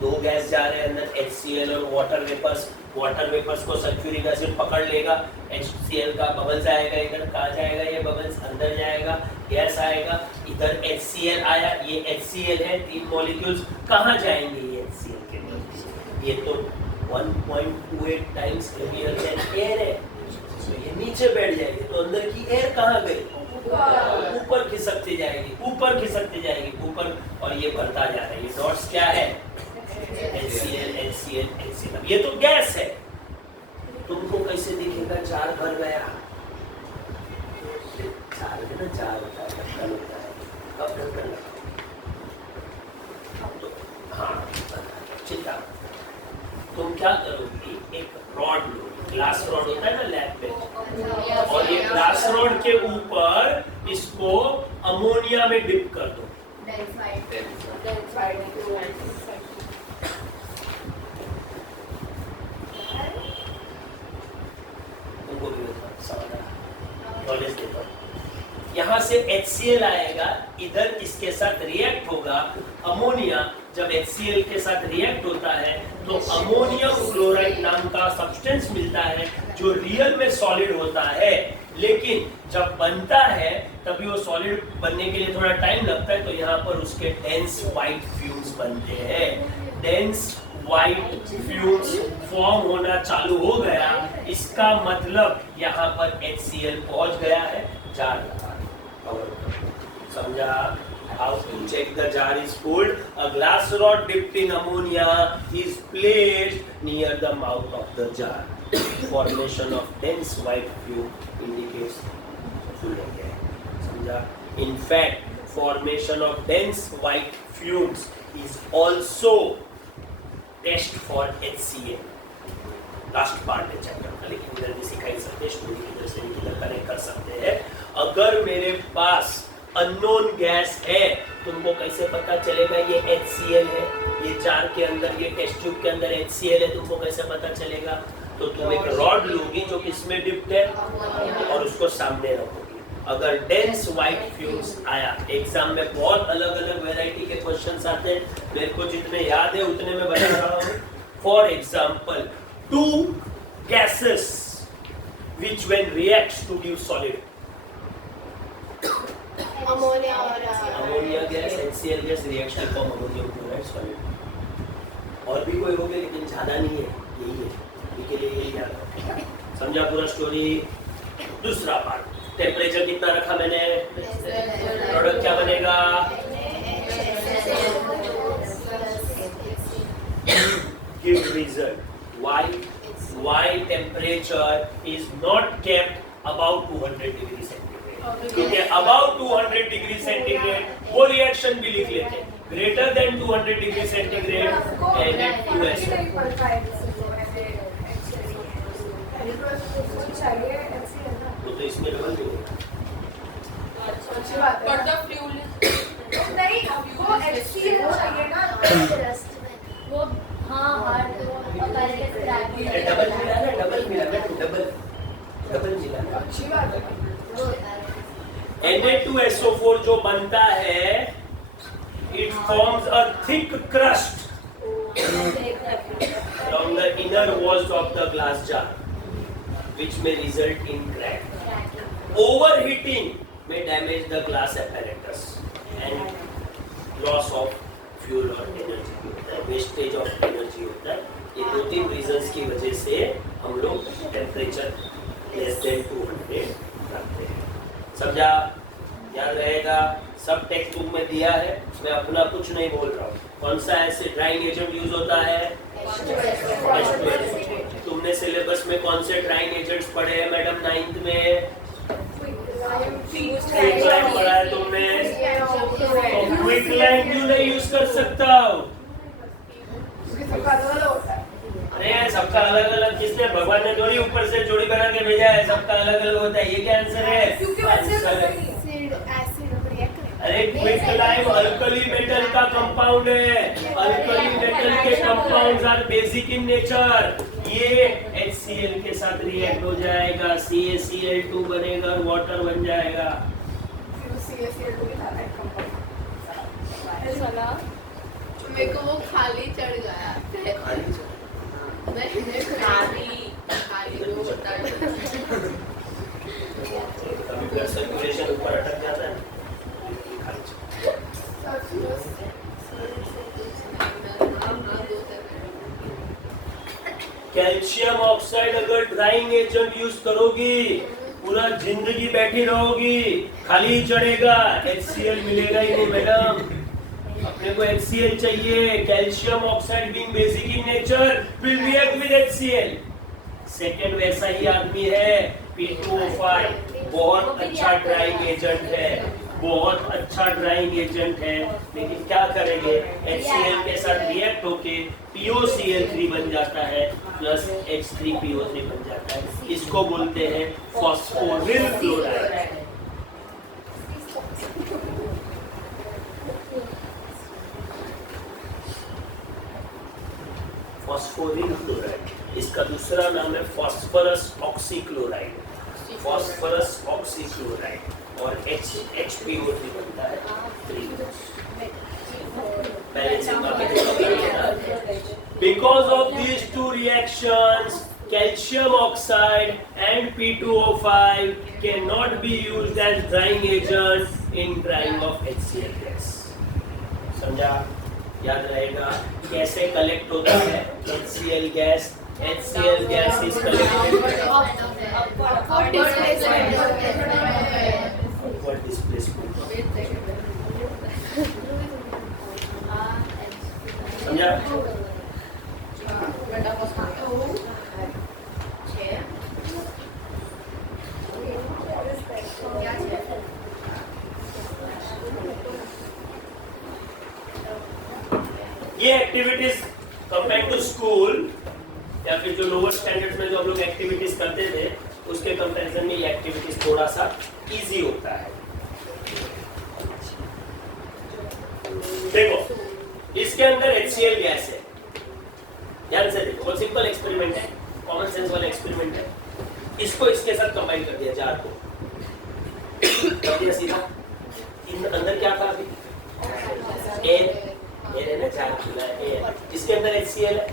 दो गैस जा रहे हैं अंदर, HCl और वाटर वेपर्स। वाटर वेपर्स को सल्फ्यूरिक एसिड पकड़ लेगा, HCl का बबल्स आएगा, इधर कहाँ जाएगा? ये बबल्स अंदर जाएगा, गैस आएगा, इधर HCl आया, ये HCl है, 3 मॉलिक्यूल्स कहाँ जाएंगे? ये HCl के नीचे। ये तो 1.28 टाइम्स हेवियर देन एयर है, तो ये नीचे बैठ जाएगी, तो अंदर की एयर कहाँ गई? ऊपर खिसकती जाएगी, ऊपर खिसकती जाएगी, ऊपर, और ये बढ़ता जा रहा है। ये डॉट्स क्या है? HCl, HCl, HCl। ये तो गैस है, तुमको कैसे दिखेगा? 4 भर गया, 4 है ना, 4 होता है, ढक्कन होता है, अब ढक्कन तो हाँ चिंता। तुम क्या करोगी? एक रॉड लो, ग्लास रॉड होता है ना लैब पे, और ये ग्लास रॉड के ऊपर इसको अमोनिया में डिप कर दो। नॉलेज देता हूं। यहाँ से HCl आएगा, इधर इसके साथ रिएक्ट होगा अमोनिया। जब HCl के साथ रिएक्ट होता है तो अमोनियम क्लोराइड नाम का सब्सटेंस मिलता है जो रियल में सॉलिड होता है, लेकिन जब बनता है तभी वो सॉलिड बनने के लिए थोड़ा टाइम लगता है, तो यहाँ पर उसके डेंस व्हाइट फ्यूम्स बनते हैं। डेंस व्हाइट फ्यूम्स फॉर्म होना चालू हो गया, इसका मतलब यहाँ पर HCl पहुंच गया है, जार लगा। समझा? How to check the jar is full? A glass rod dipped in ammonia is placed near the mouth of the jar. Formation of dense white fume indicates full हो गया है. समझा? In fact, formation of dense white fumes is also test for HCl. Last part है chapter का, लेकिन इधर भी सिखाई सकते हैं, स्टोरी इधर से इधर कनेक्ट कर सकते हैं. अगर मेरे पास अननोन गैस है, तुमको कैसे पता चलेगा ये HCl है? ये जार के अंदर, ये टेस्ट ट्यूब के अंदर HCl है, तुमको कैसे पता चलेगा? तो तुम एक रॉड लोगी जो किसमें डिप्ड है और उसको सामने रखोगी. अगर डेंस व्हाइट फ्यूम्स आया, एग्जाम में बहुत अलग अलग वैरायटी के क्वेश्चंस आते हैं, मेरे को जितने याद है उतने में बता रहा हूँ. For example, 2 gases which when reacts produce solid. Ammonia gas, HCl gas, reaction form ammonium chloride solid. और भी कोई होगा लेकिन ज्यादा नहीं है, यही है. अभी के लिए यही याद रखो. समझा पूरा स्टोरी? दूसरा पार्ट, टेम्परेचर कितना रखा मैंने? प्रोडक्ट क्या बनेगा? Give reason why temperature is not kept above 200 degree centigrade. क्योंकि above 200 डिग्री सेंटीग्रेड वो रिएक्शन भी लिख लेते हैं. Greater than 200 degree centigrade Na2SO. वो तो इसमें डबल नहीं है. अच्छी बात है. But the fuel नहीं, वो HCl चाहिए ना. वो हाँ हार्ड डबल मिला ना, डबल मिला ना, डबल मिला ना. अच्छी बात है. Na2SO4 जो बनता है, it forms a thick crust along the inner walls of the glass jar, which may result in crack. Overheating may damage the glass apparatus and loss of fuel or energy होता है, wastage of energy होता है. ये 2-3 reasons की वजह से हम लोग टेम्परेचर लेस देन 200 रखते हैं. समझा? याद रहेगा. सब टेक्स्ट बुक में दिया है, मैं अपना कुछ नहीं बोल रहा हूँ. कौन सा ऐसे ड्राइंग एजेंट यूज होता है? H2SO. तुमने सिलेबस में कौन से ड्राइंग एजेंट्स पढ़े हैं मैडम 9th में? क्विक लाइन पढ़ा है तुमने. क्विक लाइन क्यों नहीं यूज कर सकता? अरे सबका अलग अलग, किसने, भगवान ने थोड़ी ऊपर से जोड़ी बना के भेजा है, सबका अलग अलग होता है. ये क्या आंसर है? अरे क्विक लाइम अल्कली मेटल का कंपाउंड है. अल्कली मेटल के compounds are basic in nature. ये HCl के साथ रिएक्ट हो जाएगा, CaCl2 बनेगा और वाटर बन जाएगा. मेरे को वो खाली चढ़ गया. खाली वो होता है. कभी ब्लड सर्कुलेशन ऊपर अटक जाता है. कैल्शियम ऑक्साइड अगर ड्राइंग एजेंट यूज करोगी, पूरा जिंदगी बैठी रहोगी, खाली चढ़ेगा, HCl मिलेगा ही नहीं मैडम. अपने को HCl चाहिए. Calcium oxide being basic in nature will react with HCl. Second वैसा ही आदमी है, P2O5. बहुत अच्छा ड्राइंग एजेंट है, बहुत अच्छा ड्राइंग एजेंट है, लेकिन क्या करेंगे? HCl के साथ रिएक्ट होके POCl3 बन जाता है, प्लस H3PO3 बन जाता है. इसको बोलते हैं फॉस्फोरिल क्लोराइड. Phosphoryl chloride. इसका दूसरा नाम है फॉस्फोरस ऑक्सीक्लोराइड. फॉस्फोरस ऑक्सीक्लोराइड और HPO3 बनता है 3. Because of these two reactions, calcium oxide and P2O5 cannot be used as drying agent in drying of HCl gas. समझा? याद रहेगा. कैसे कलेक्ट होता है HCl gas? HCl gas is collected forward displacement. समझा? ये एक्टिविटीज कंपेयर टू स्कूल या फिर जो लोअर स्टैंडर्ड्स में जो हम लोग एक्टिविटीज करते थे उसके कंपैरिजन में ये एक्टिविटीज थोड़ा सा इजी होता है। देखो इसके अंदर HCl गैस है, ध्यान से देखो, बहुत सिंपल एक्सपेरिमेंट है, कॉमन सेंस वाला एक्सपेरिमेंट है। इसको इसके साथ कंबाइन कर दिया, जार को कर दिया सीधा। इन अंदर क्या था अभी? एयर है ना, जार खुला है, एयर, इसके अंदर HCl है।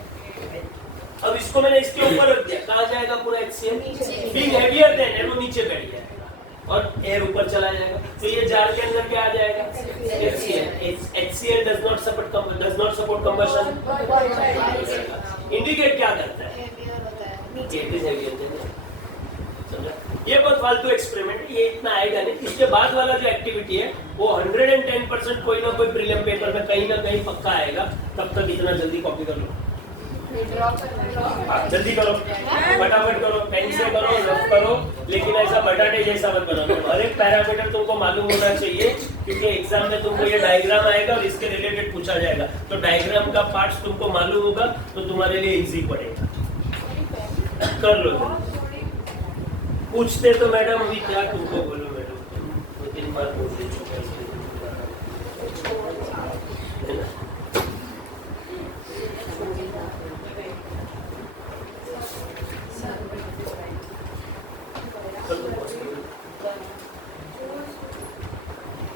अब इसको मैंने इसके ऊपर रख दिया, कहाँ जाएगा पूरा HCl? Being heavier than air, वो नीचे बैठ जाएगा और एयर ऊपर चला जाएगा। तो ये जार के अंदर क्या आ जाएगा? HCl does not support combustion। Indicate क्या करता है? It is heavier than air। समझा? ये बहुत फालतू एक्सपेरिमेंट है, ये इतना आएगा नहीं। इसके बाद वाला जो एक्टिविटी है वो 110% कोई ना कोई प्रीलिम पेपर में कहीं ना कहीं पक्का आएगा। तब तक इतना जल्दी कॉपी कर लो, जल्दी करो, फटाफट करो, पेन से करो, रफ करो, लेकिन ऐसा बटाटे जैसा मत बनाओ। हर एक पैरामीटर तुमको मालूम होना चाहिए, क्योंकि एग्जाम में तुमको ये डायग्राम आएगा और इसके रिलेटेड पूछा जाएगा। तो डायग्राम का पार्ट्स तुमको मालूम होगा तो तुम्हारे लिए इजी पड़ेगा। कर लो, पूछते तो मैडम अभी क्या तुमको बोलूं मैडम, 2-3 बार पूछ चुका है।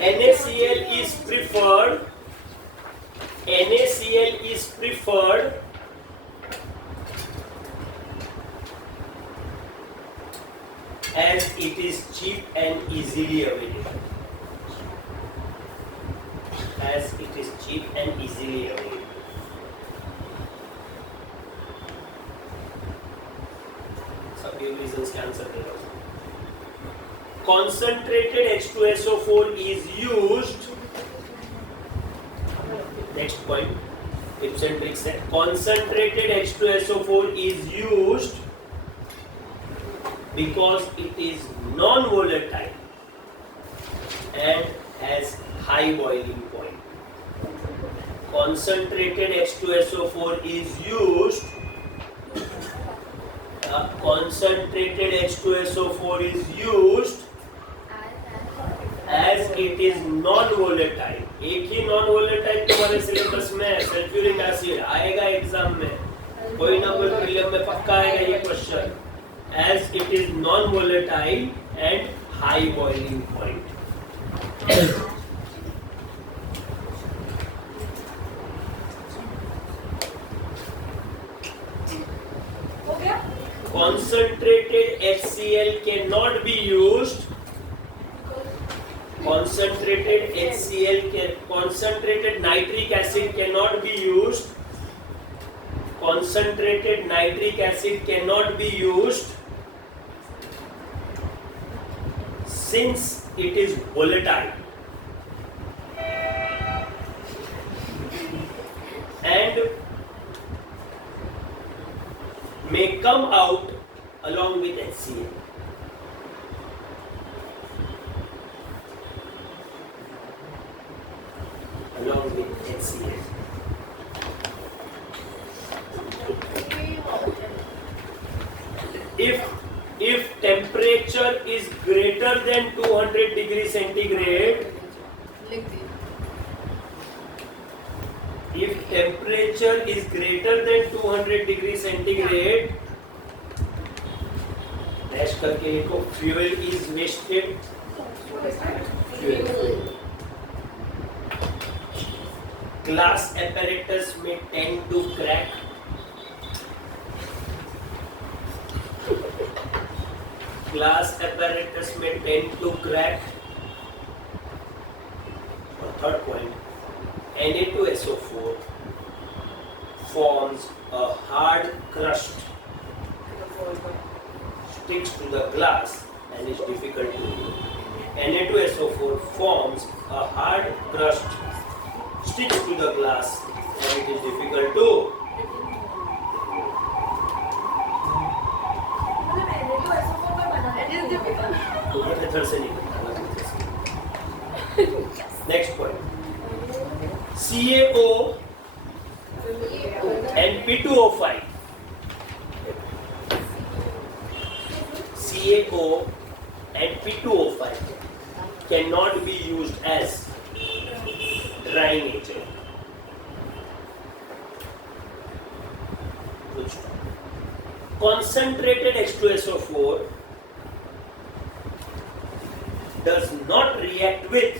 NaCl is preferred as it is cheap and easily available. As it is cheap and easily available. सभी रीजंस के आंसर दे रहा हूँ। Concentrated H2SO4 is used. Next point, tips and tricks है। Concentrated H2SO4 is used because it is non-volatile and has high boiling point. Concentrated H2SO4 is used. Concentrated H2SO4 is used as it is non-volatile। एक ही non-volatile तुम्हारे syllabus में है, sulphuric acid आएगा exam में, कोई ना कोई प्रीलिम में पक्का आएगा ये question. As it is non-volatile and high boiling point। हो गया? Concentrated HCl cannot be used। Concentrated nitric acid cannot be used। Concentrated nitric acid cannot be used since it is volatile and may come out along with HCl। Along with HCl। If temperature is greater than 200 degree centigrade, if temperature is greater than 200 degree centigrade, dash करके लिखो, fuel is wasted। Glass apparatus may tend to crack। Glass apparatus may tend to crack। और third point, Na2SO4 forms a hard crust, sticks to the glass and is difficult to remove। Na2SO4 forms a hard crust sticks to the glass and it is difficult to तो ये method से नहीं बनता। Next point CaO and P2O5 CaO and P2O5 cannot be used as drying agent. Concentrated H2SO4 does not react with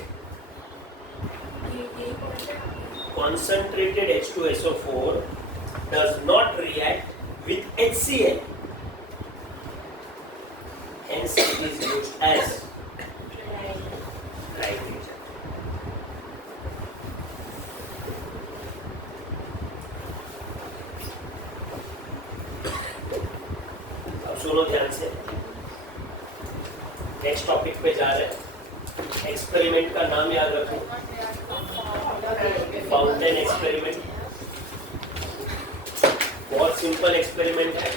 concentrated H2SO4 does not react with HCl. Hence it is used as drying agent. अब सुनो ध्यान से, next topic पे जा रहे हैं। Experiment का नाम याद रखो, फाउंटेन एक्सपेरिमेंट। बहुत सिंपल एक्सपेरिमेंट है।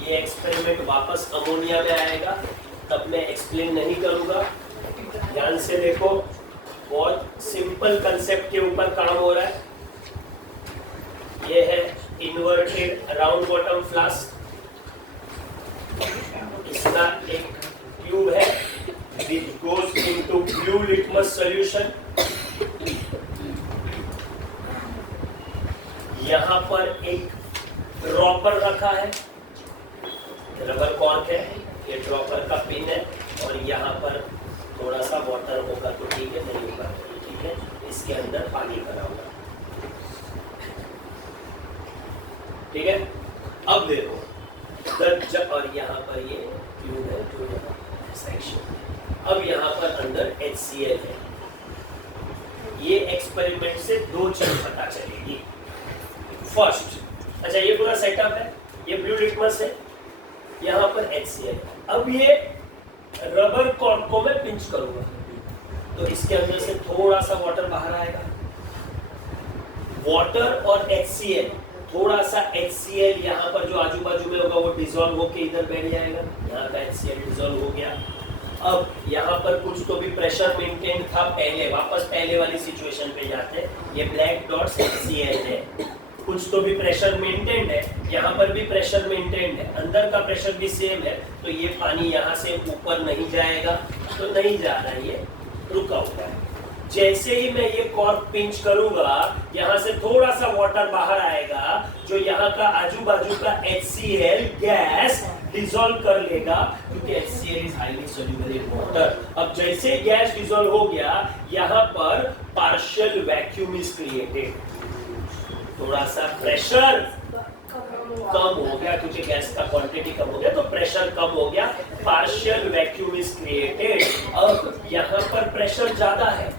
ये एक्सपेरिमेंट वापस अमोनिया में आएगा, तब मैं एक्सप्लेन नहीं करूंगा। ध्यान से देखो, बहुत सिंपल कंसेप्ट के ऊपर काम हो रहा है। ये है इन्वर्टेड राउंड बॉटम फ्लास्क। इसका एक ट्यूब है which goes into blue litmus solution। यहाँ पर एक ड्रॉपर रखा है, रबर कॉर्क है, ये ड्रॉपर का पिन है, और यहाँ पर थोड़ा सा वाटर होगा तो ठीक है, नहीं होगा तो ठीक है। इसके अंदर पानी भरा होगा, ठीक है। अब देखो, और यहाँ पर ये ट्यूब है, जो यहाँ सेक्शन। अब यहाँ पर अंदर HCl है। ये एक्सपेरिमेंट से दो चीज पता चलेगी। फर्स्ट, अच्छा ये पूरा सेटअप है, ये ब्लू लिटमस है, यहाँ पर HCl। अब ये रबर कॉर्क को मैं पिंच करूंगा तो इसके अंदर से थोड़ा सा वाटर बाहर आएगा। वाटर और HCl, थोड़ा सा HCl यहाँ पर जो आजू बाजू में होगा वो डिसॉल्व होके इधर बैठ जाएगा। यहाँ का HCl डिसॉल्व हो गया। अब यहाँ पर कुछ तो भी प्रेशर मेंटेन था पहले, वापस पहले वाली सिचुएशन पे जाते हैं। ये ब्लैक डॉट्स HCl है, कुछ तो भी प्रेशर मेंटेन है, यहाँ पर भी प्रेशर मेंटेन है, अंदर का प्रेशर भी सेम है। तो ये पानी यहाँ से ऊपर नहीं जाएगा, तो नहीं जा रहा है, ये रुका हुआ है। जैसे ही मैं ये कॉर्क पिंच करूंगा, यहाँ से थोड़ा सा वाटर बाहर आएगा, जो यहाँ का आजू बाजू का HCl गैस डिसॉल्व कर लेगा, क्योंकि HCl is highly soluble in water. अब जैसे गैस डिसॉल्व हो गया, यहाँ पर पार्शियल वैक्यूम इज क्रिएटेड। थोड़ा सा प्रेशर कम हो गया, क्योंकि गैस का क्वांटिटी कम हो गया, तो प्रेशर कम हो गया, पार्शियल वैक्यूम इज क्रिएटेड। अब यहाँ पर प्रेशर ज्यादा है,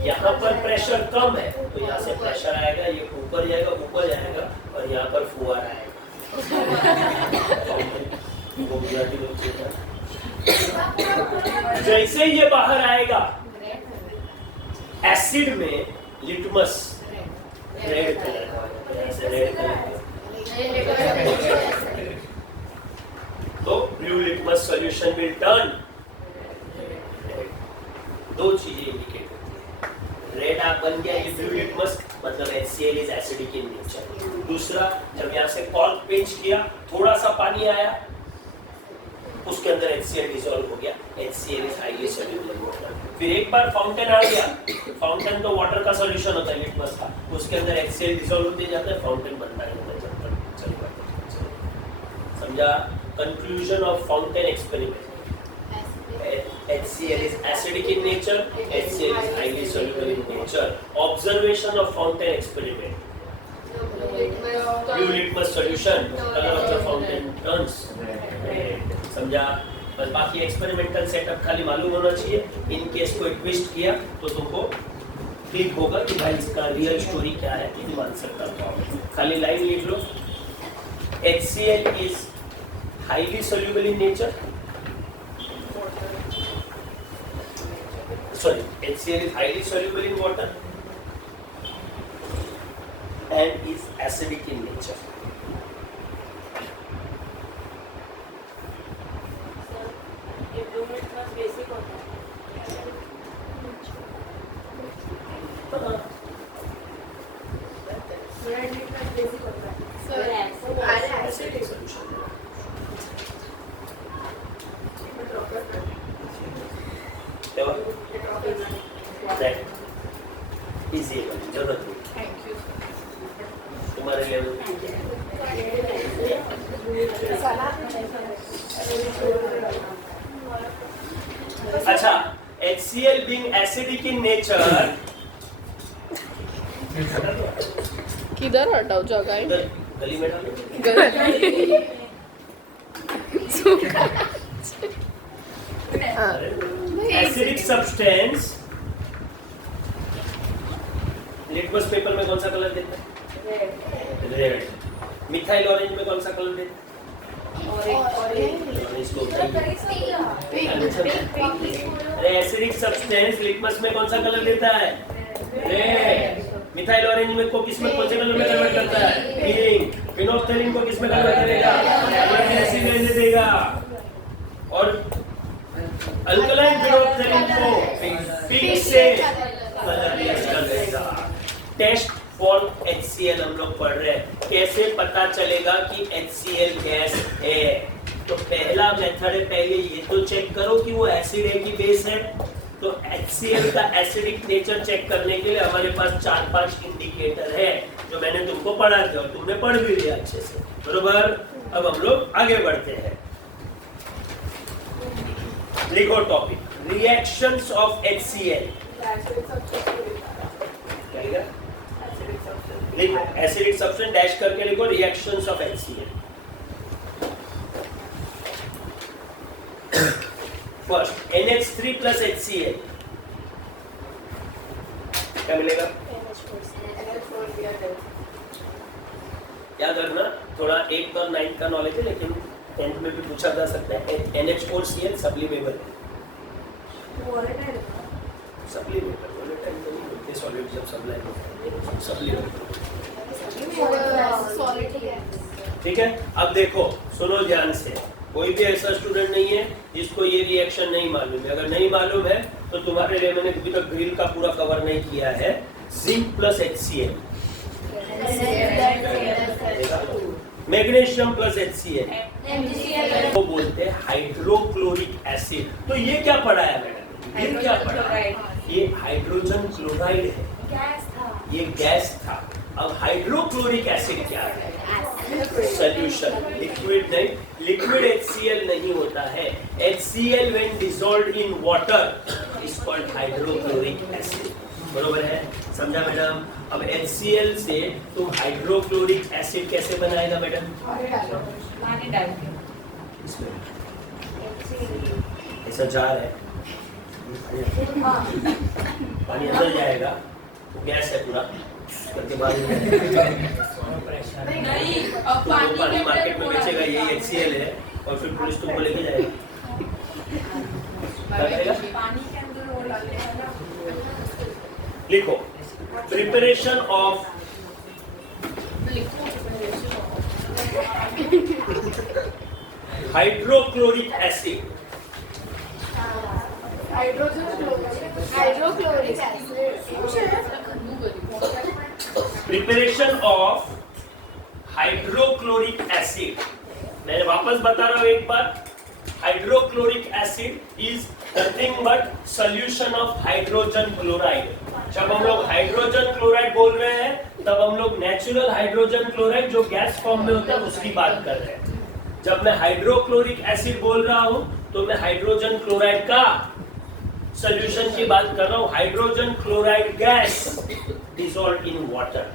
यहाँ पर प्रेशर कम है, तो यहाँ से प्रेशर आएगा, ये ऊपर जाएगा, और यहाँ पर फुहारा आएगा। जैसे ये बाहर आएगा, एसिड में लिटमस रेड कलर का, तो blue litmus solution will turn. दो चीजें इंडिकेट होती है, रेड आप बन गया, ये ब्लू लिटमस, मतलब HCl is acidic in nature. दूसरा, जब यहाँ से कॉर्क पिंच किया, थोड़ा सा पानी आया, उसके अंदर HCl डिसॉल्व हो गया, HCl is highly soluble in water. फिर एक बार फाउंटेन आ गया, फाउंटेन तो वाटर का सॉल्यूशन होता है लिटमस का, उसके अंदर HCl डिसॉल्व होते जाता है, फाउंटेन बनता है। समझा? Conclusion of fountain experiment, HCl is acidic in nature, HCl is highly soluble in nature. Observation of fountain experiment. Blue litmus solution, color of the fountain turns red. समझा? बस बाकी experimental setup खाली मालूम होना चाहिए। इन केस कोई twist किया तो तुमको क्लिक होगा कि भाई इसका रियल स्टोरी क्या है, ये मान सकता हूँ। खाली लाइन लिख लो, HCl is highly soluble in nature sorry, HCl is highly soluble in water and is acidic in nature. Sir ये ब्लू लिटमस बेसिक होता है रेड लिटमस बेसिक होता है सर Acidic solution. तेव्हा that is able, जरूरत नहीं thank you तुम्हारे level अच्छा HCl being acidic in nature किधर हटाओ जगह है उधर गली में डालो एसिडिक सब्सटेंस लिटमस पेपर में कौन सा कलर देता है रेड मिथाइल ऑरेंज में कौन सा कलर देता है ऑरेंज को अरे एसिडिक सब्सटेंस लिटमस में कौन सा कलर देता है रेड मिथाइल ऑरेंज में को किस में कौन से कलर में कन्वर्ट करता है पिंक फिनोल्फथालीन को किस में कन्वर्ट करेगा एसिड रहने देगा और अल्कलाइन फिनोल्फथालीन को पिंक से कलरलेस कर देगा। टेस्ट फॉर HCl हम लोग पढ़ रहे हैं कैसे पता चलेगा कि HCl गैस है। तो पहला मेथड है पहले ये तो चेक करो कि वो एसिड है कि बेस है। तो HCl का एसिडिक नेचर चेक करने के लिए हमारे पास 4-5 इंडिकेटर है जो मैंने तुमको पढ़ा दिया और तुमने पढ़ भी लिया अच्छे से बरोबर। अब हम लोग आगे बढ़ते हैं। लिखो टॉपिक रिएक्शंस ऑफ HCl। लिखो एसिडिक सब्सटेंस डैश करके लिखो reactions of HCl। First NH3 plus HCl क्या मिलेगा याद रखना थोड़ा 8th और 9th का नॉलेज है लेकिन 10th में भी पूछा जा सकता है। NH4Cl सब्लिमेबल सब्लिमेबल वोलेटाइल तो नहीं होते सॉलिड जब सब्लाइम होता है सब्लिमेबल ठीक है। अब देखो सुनो ध्यान से कोई भी ऐसा स्टूडेंट नहीं है जिसको ये रिएक्शन नहीं मालूम है। अगर नहीं मालूम है तो तुम्हारे लिए मैंने अभी तक ग्रिल का पूरा कवर नहीं किया है। Zinc plus HCl magnesium plus HCl वो बोलते हैं हाइड्रोक्लोरिक एसिड। तो ये क्या पढ़ा है मैडम ये क्या पढ़ा है ये हाइड्रोजन क्लोराइड है ये गैस था। अब हाइड्रोक्लोरिक एसिड क्या है सॉल्यूशन लिक्विड नहीं लिक्विड HCl नहीं होता है। HCl when dissolved in water is called hydrochloric acid बरोबर है समझा मैडम। अब HCl से तुम हाइड्रोक्लोरिक एसिड कैसे बनाएगा मैडम पानी डाल के इसमें ऐसा जार है पानी अंदर जाएगा गैस है पूरा करके बाद नहीं अब पानी मार्केट में बेचेगा ये HCl है और फिर पुलिस तुमको लेके जाएगी पानी के अंदर वो डालते हैं ना लिखो preparation of hydrochloric acid hydrochloric preparation of hydrochloric acid मैं वापस बता रहा हूं एक बार hydrochloric acid is nothing but solution of hydrogen chloride. जब हम लोग हाइड्रोजन क्लोराइड बोल रहे हैं तब हम लोग नेचुरल हाइड्रोजन क्लोराइड जो गैस फॉर्म में होता है उसकी बात कर रहे हैं। जब मैं हाइड्रोक्लोरिक एसिड बोल रहा हूं तो मैं हाइड्रोजन क्लोराइड का सॉल्यूशन की बात कर रहा हूं। Hydrogen chloride gas dissolve in water.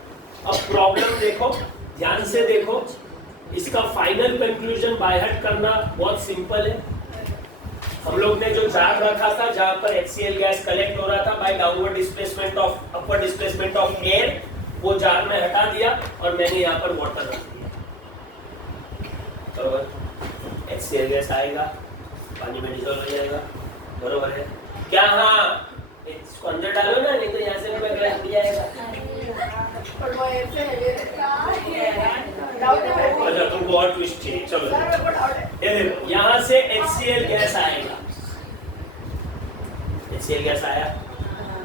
अब प्रॉब्लम देखो ध्यान से देखो इसका फाइनल कंक्लूजन बाय हार्ट करना बहुत सिंपल है। हम लोग ने जो जार रखा था जहां पर HCl गैस कलेक्ट हो रहा था by downward displacement of upward displacement of air वो जार में हटा दिया और मैंने यहाँ पर वाटर रख दिया बरोबर। HCl गैस आएगा पानी में डिसॉल्व हो जाएगा बरोबर है क्या। हाँ इसको अंदर डालो ना, नहीं तो यहाँ से भी गैस भी जाएगा। पर वो ऐसे है ये डाउट है मेरे को। अच्छा तुमको और ट्विस्ट चाहिए, चलो सर मेरे को डाउट है। ये देखो यहाँ से HCl गैस आएगा, HCl गैस आया।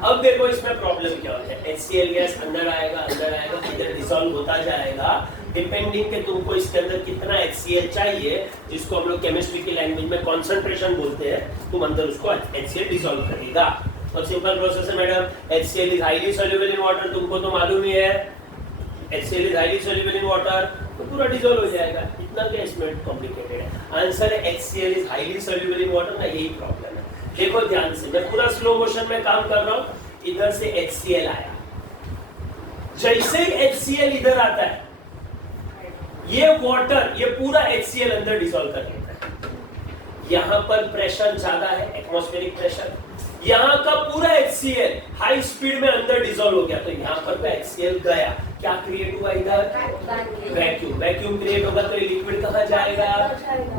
अब देखो इसमें प्रॉब्लम क्या होता है, HCl गैस अंदर आएगा, इधर डिसॉल्व होता जाएगा, डिपेंडिंग के तुमको इसके अंदर कितना HCl चाहिए, जिसको हम लोग केमिस्ट्री की लैंग्वेज में कंसंट्रेशन बोलते हैं, तुम अंदर उसको HCl डिसॉल्व करेगा। और सिंपल प्रोसेस है madam, HCl is highly soluble in water, तुमको तो मालूम ही है, HCl is highly soluble in water, तो पूरा डिसॉल्व हो जाएगा। इतना क्या इसमें कॉम्प्लिकेटेड है? आंसर है HCl is highly soluble in water ना, यही प्रॉब्लम है। देखो ध्यान से, मैं पूरा स्लो मोशन में काम कर रहा हूँ, इधर से HCl आया, जैसे ही HCl इधर आता है, ये वाटर, ये पूरा HCl अंदर डिसॉल्व कर लेता है। यहाँ पर प्रेशर ज्यादा है, एटमॉस्फेरिक प्रेशर, यहाँ का पूरा HCl हाई स्पीड में अंदर डिसॉल्व हो गया, तो यहाँ पर HCl गया, क्या क्रिएट हुआ इधर? वैक्यूम। वैक्यूम क्रिएट होगा तो ये लिक्विड कहाँ जाएगा?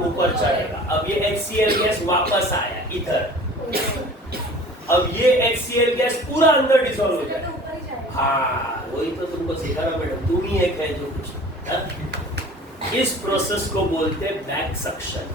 ऊपर चढ़ेगा। अब ये HCl गैस वापस आया इधर, अब ये HCl गैस पूरा अंदर डिसॉल्व हो जाएगा। हाँ वही तो तुमको सिखा रहा मैडम, तुम ही एक है जो कुछ हा? इस प्रोसेस को बोलते हैं बैक सक्शन।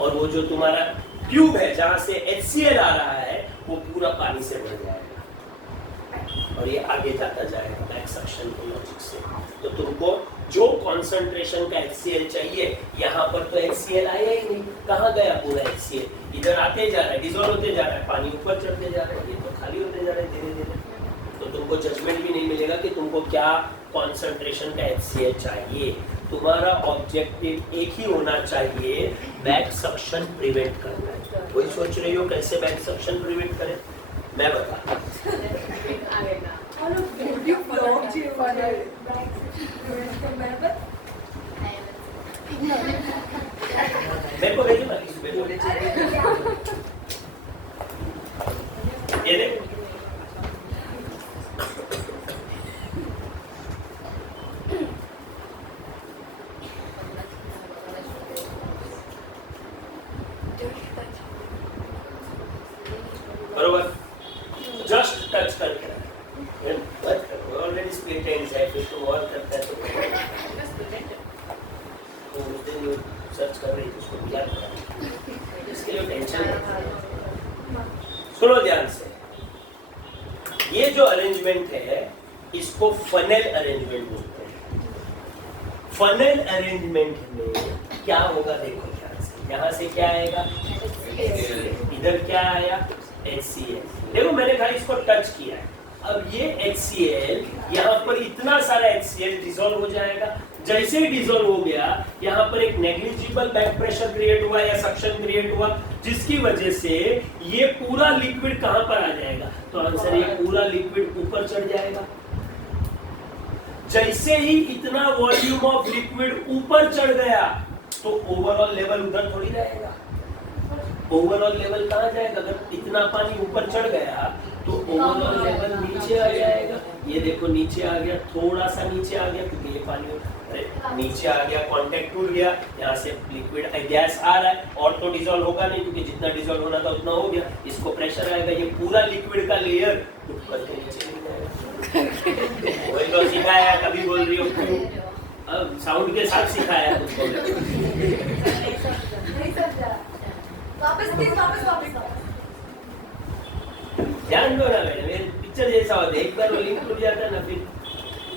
और वो जो तुम्हारा ट्यूब है जहां से HCl आ रहा है, वो पूरा पानी से भर जाएगा और ये आगे जाता जाएगा बैक सक्शन के लॉजिक से। तो तुमको जो कॉन्सेंट्रेशन का HCl चाहिए, यहाँ पर तो HCl आया ही नहीं, कहाँ गया पूरा HCl? इधर आते जा रहा है, डिसॉल्व होते जा रहा है, पानी ऊपर चढ़ते जा रहा है, ये तो खाली होते जा रहा है धीरे धीरे। तो तुमको जजमेंट भी नहीं मिलेगा कि तुमको क्या कॉन्सेंट्रेशन का HCl चाहिए। तुम्हारा ऑब्जेक्टिव एक ही होना चाहिए, बैक सक्शन प्रिवेंट करना। वही सोच रही हो कैसे बैक सक्शन प्रिवेंट करें, मैं बता। मेरे को भेजो ना, ये देखो बरोबर, जस्ट टच करके मत करो, ऑलरेडी स्प्लिट एंड्स है, फिर तुम और करता है तो उस दिन सर्च कर रही थी, उसको क्या करा, इसके लिए टेंशन है। सुनो ध्यान से, ये जो अरेंजमेंट है इसको फनेल अरेंजमेंट बोलते हैं। फनेल अरेंजमेंट में क्या होगा देखो ध्यान से, यहाँ से क्या आएगा, इधर क्या आया, HCl। देखो मैंने खाली इसको टच किया है, अब ये HCl यहाँ पर इतना सारा HCl डिसॉल्व हो जाएगा। जैसे ही डिसॉल्व हो गया, यहाँ पर एक नेग्लिजिबल बैक प्रेशर क्रिएट हुआ या सक्शन क्रिएट हुआ, जिसकी वजह से ये पूरा लिक्विड कहाँ पर आ जाएगा, तो आंसर ये पूरा लिक्विड ऊपर चढ़ जाएगा। जैसे ही इतना वॉल्यूम ऑफ लिक्विड ऊपर चढ़ गया, तो ओवरऑल लेवल उधर थोड़ी रहेगा, ओवरऑल लेवल कहाँ जाएगा? अगर इतना पानी ऊपर चढ़ गया तो ओवरऑल लेवल नीचे आ जाएगा। ये देखो नीचे आ गया, थोड़ा सा नीचे आ गया क्योंकि ये पानी नीचे आ गया, कांटेक्ट टूट गया, यहाँ से लिक्विड गैस आ रहा है, और तो डिसॉल्व होगा नहीं क्योंकि जितना डिसॉल्व होना था उतना हो गया। इसको प्रेशर आएगा, ये पूरा लिक्विड का लेयर ऊपर के नीचे गिर जाएगा। वही तो सिखाया, कभी बोल रही हो क्यों? अब साउंड के साथ सिखाया तुमको। वापस ध्यान दो ना मैडम, ये पिक्चर जैसा होता है, एक बार वो लिंक टूट जाता है ना, फिर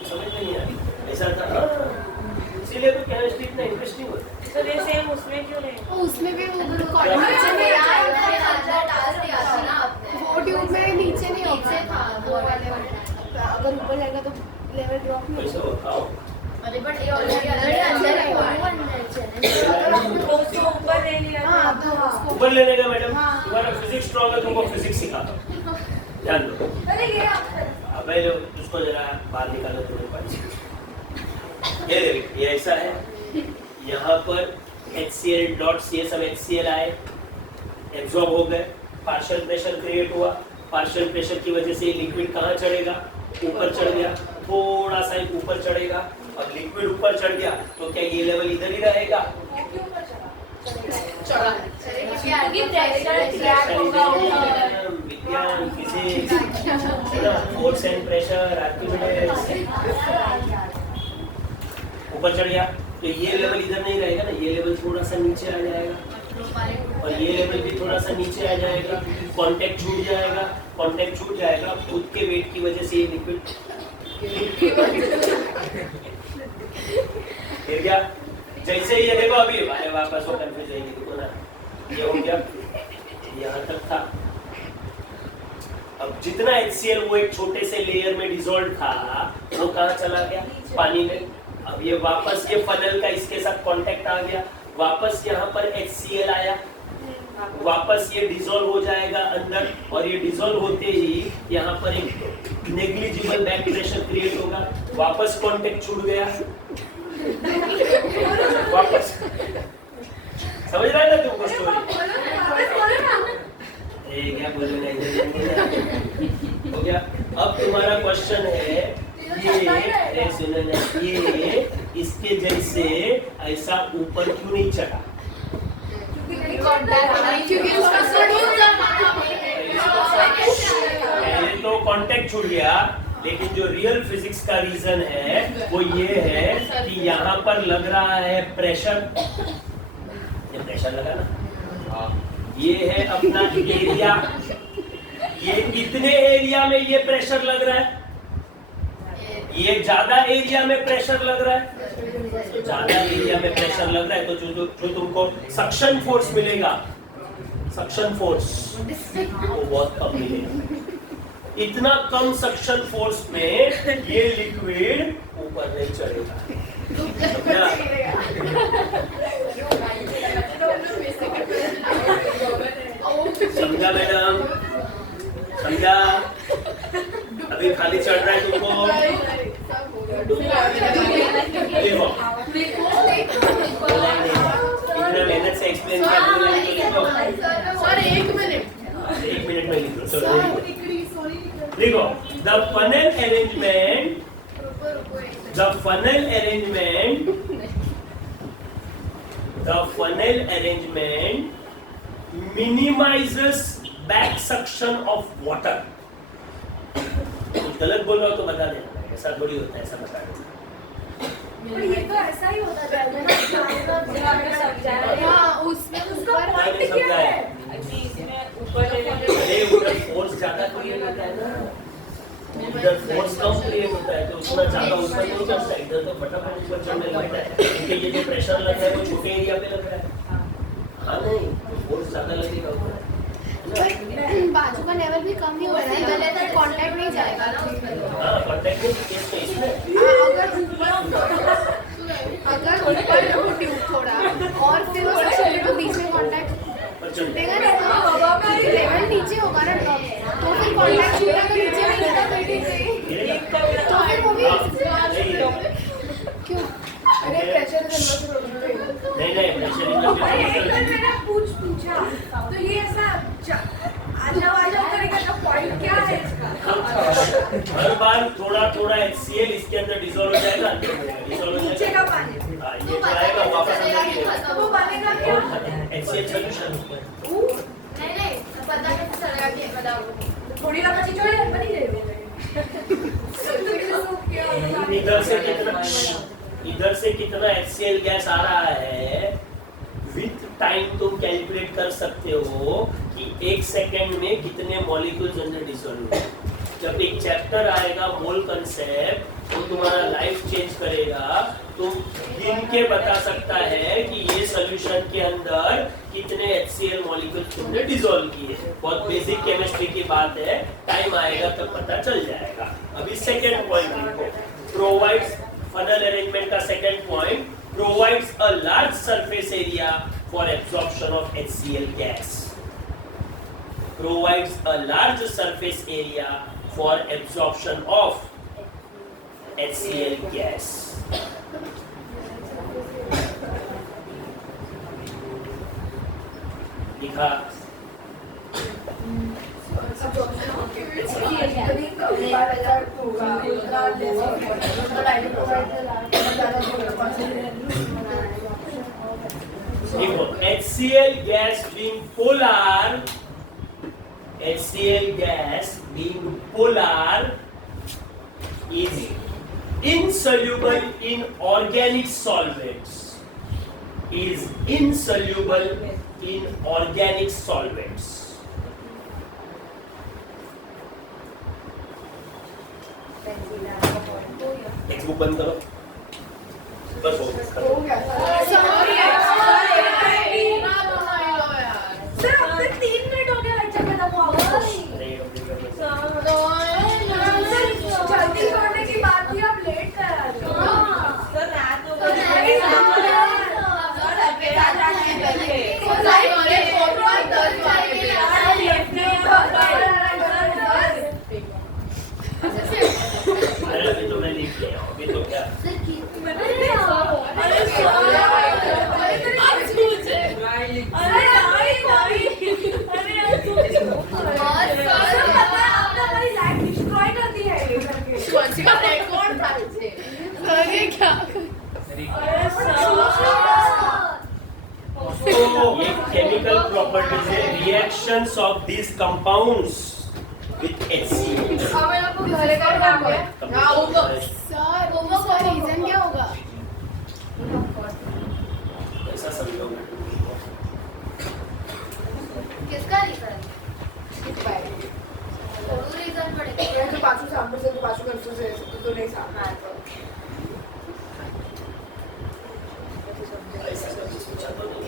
समझ में नहीं आता। ऐसा था, इसीलिए तो केमिस्ट्री इतना इंटरेस्टिंग होता है। तो जैसे हम उसमें क्यों नहीं? उसमें भी वो कोऑर्डिनेशन में यार टास्क दिया था ना आपने, वो ट्यूब में नीचे नहीं होता था, वो वाले अगर ऊपर जाएगा तो लेवल ड्रॉप नहीं कैसे होता हो? अरे बट ये ऑलरेडी अंदर है, उसको ऊपर ले लिया था। हां तो उसको ऊपर लेने का मैडम, तुम्हारा फिजिक्स स्ट्रांग है, तुमको फिजिक्स सिखाता हूँ, ध्यान दो। अरे ये अब ये उसको जरा बाहर निकालो थोड़े पानी। ये देखिए, ये ऐसा है, यहाँ पर HCl डॉट्स, ये सब HCl आए, एब्जॉर्ब हो गए, पार्शियल प्रेशर क्रिएट हुआ, पार्शियल प्रेशर की वजह से लिक्विड कहाँ चढ़ेगा, ऊपर चढ़ गया, थोड़ा सा ऊपर चढ़ेगा। अब लिक्विड ऊपर चढ़ गया तो क्या ये लेवल इधर ही रहेगा? चढ़ा क्योंकि प्रेशर क्रैक होगा ऊपर। विज्ञान, physics, force and pressure, Archimedes, ऊपर चढ़ गया तो ये लेवल इधर नहीं रहेगा ना, ये लेवल थोड़ा सा नीचे आ जाएगा और ये लेवल भी थोड़ा सा नीचे आ जाएगा, कांटेक्ट छूट जाएगा, कांटेक्ट छूट जाएगा खुद के वेट की वजह से ये लिक्विड गिर गया। जैसे ये देखो अभी अरे वापस वो कंफ्यूज जाएंगे, देखो ना ये हो गया, यहाँ तक था। अब जितना HCl वो एक छोटे से लेयर में डिसॉल्व था वो कहाँ चला गया, पानी में। अब ये वापस ये फनल का इसके साथ कांटेक्ट आ गया, वापस यहाँ पर HCl आया, वापस ये डिसॉल्व हो जाएगा अंदर और ये डिसॉल्व होते ही यहाँ पर एक नेग्लिजिबल बैक प्रेशर क्रिएट होगा, वापस कांटेक्ट छूट गया, वापस समझ रहा है ना तुमको स्टोरी? क्या बोलूं हो गया। अब तुम्हारा क्वेश्चन है ये सुनो ना, ये इसके जैसे ऐसा ऊपर क्यों नहीं चढ़ा? पहले तो कांटेक्ट छूट गया, लेकिन जो रियल फिजिक्स का रीजन है वो ये है कि यहाँ पर लग रहा है प्रेशर, ये प्रेशर लगा ना, ये है अपना एरिया, ये कितने एरिया में ये प्रेशर लग रहा है, ये ज्यादा एरिया में प्रेशर लग रहा है, तो ज्यादा एरिया में प्रेशर लग रहा है तो जो तुमको सक्शन फोर्स मिलेगा, सक्शन फोर्स वो बहुत कम मिलेगा। इतना कम सक्शन फोर्स में ये लिक्विड ऊपर नहीं चढ़ेगा, समझा मैडम? समझा? अभी खाली चढ़ रहा है तुमको? इतना मेहनत से एक्सप्लेन किया सर 1 मिनट, 1 मिनट में लिख लो। देखो the funnel arrangement minimizes back suction of water। कुछ गलत बोल रहा हो तो बता देना, ऐसा थोड़ी होता है, ऐसा बता देना। ये तो ऐसा ही होता है हाँ उसमें उसका पॉइंट क्या है? उधर फोर्स ज्यादा क्रिएट होता है ना, इधर फोर्स कम क्रिएट होता है तो उसमें ज्यादा ऊपर नहीं चढ़ता है, इधर तो फटाफट ऊपर चढ़ने लगता है क्योंकि ये जो प्रेशर लग रहा है वो छोटे एरिया पे लग रहा है। हाँ नहीं, फोर्स ज्यादा लगेगा ऊपर, बाजू का लेवल भी कम नहीं हो रहा है, गले तक कांटेक्ट नहीं जाएगा ना। हाँ कांटेक्ट में इसमें अगर ऊपर हो ट्यूब थोड़ा और फिर वो सेक्शन के बीच में कांटेक्ट छूटेगा ना, तो लेवल नीचे होगा ना तो फिर कांटेक्ट छूटेगा तो नीचे नहीं जाएगा, तो फिर वो भी क्यों? अरे प्रेशर नहीं मैंने पूछा तो ये ऐसा आ जाओ करेगा तो पॉइंट क्या है इसका? हर बार थोड़ा थोड़ा HCl इसके अंदर डिसॉल्व हो जाएगा, डिसॉल्व हो नीचे जाएगा, का पानी हाँ ये जाएगा वापस अंदर, वो बनेगा क्या? HCl सोल्यूशन नहीं पता कैसे चलेगा कि बताओ थोड़ी लंबा चीज है बनी रहेगी। इधर से कितना HCl गैस आ रहा है विथ टाइम तुम कैलकुलेट कर सकते हो कि 1 सेकेंड में कितने मॉलिक्यूल्स अंदर डिसॉल्व हुए। जब एक चैप्टर आएगा मोल कंसेप्ट तो तुम्हारा लाइफ चेंज करेगा, तुम गिन के बता सकता है कि ये सॉल्यूशन के अंदर कितने HCl मॉलिक्यूल्स तुमने डिसॉल्व किए। बहुत बेसिक केमिस्ट्री की बात है, टाइम आएगा तब पता चल जाएगा। अभी सेकेंड पॉइंट देखो, प्रोवाइड्स funnel arrangement का second point provides a large surface area for absorption of HCl gas. Provides a large surface area for absorption of HCl gas. लिखा HCl gas being polar, HCl gas being polar is insoluble in organic solvents. Is insoluble in organic solvents. Textbook बंद करो. बस हो गया. Sir अब तक 3 minute हो गया लेक्चर खत्म हुआ हुआ. जल्दी करने की बात थी, आप लेट करा रहे हो. अरे अभी तो मैं लिख लिया हूँ. अभी तो क्या डिस्ट्रॉय कर दी है ये करके. ये chemical properties है. Reactions of these compounds with HCl. Sir reason क्या होगा? ऐसा समझोगे. किसका रीजन? रीजन पड़ेगा. जो पाछू सामने से पाछू करते से तो नहीं सामने आता. ऐसा करके सोचा तो नहीं.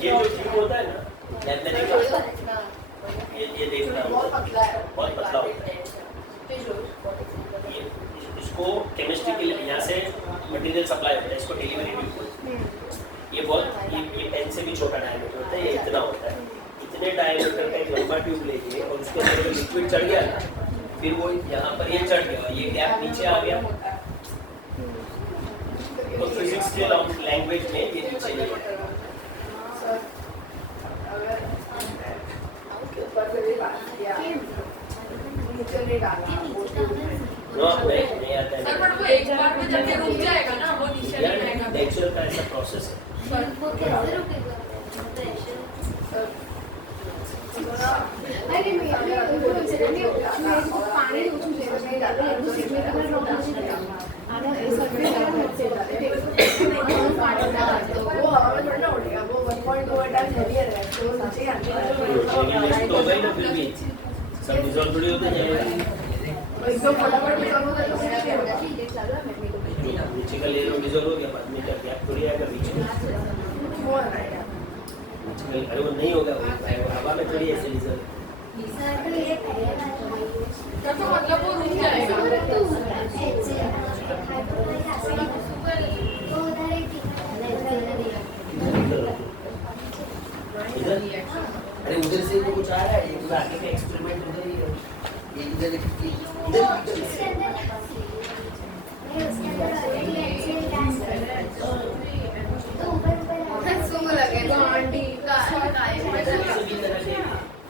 ये जो ट्यूब होता है ना, ये देखना बहुत पतला है. बहुत पतला होता है. इसको केमिस्ट्री के लिए यहाँ से मटेरियल सप्लाई होता है. इसको डिलीवरी ट्यूब बोलते हैं. ये बहुत ये पेन से भी छोटा डायमीटर होता है. ये इतना होता है. इतने डायमीटर का एक लंबा ट्यूब लेके और उसके अंदर लिक्विड चढ़ गया ना, फिर वो यहाँ पर ये चढ़ गया, ये गैप नीचे आ गया. तो फिजिक्स के लैंग्वेज में ये नीचे नहीं है. नहीं आता है. नेचर का ऐसा प्रोसेस है. अरे पानी वो हवा में थोड़ा ना उड़ेगा. वो 1.2 टाइम्स हेवियर है. तो नीचे आने तो गई ना फिर भी सब डिजॉल्व थोड़ी होते जाएगा. एकदम फटाफट डिसॉल्व हो जाएगा. नीचे का लेयर डिजॉल्व हो गया, बाद में क्या गैप थोड़ी आएगा बीच में. वो है यार. अरे वो नहीं होगा, वो हवा में थोड़ी ऐसे डिजॉल्व. तो मतलब वो रुक जाएगा. इधर अरे उधर से तो कुछ आ रहा है. ये पूरा आगे का एक्सपेरिमेंट उधर ही है. ये इधर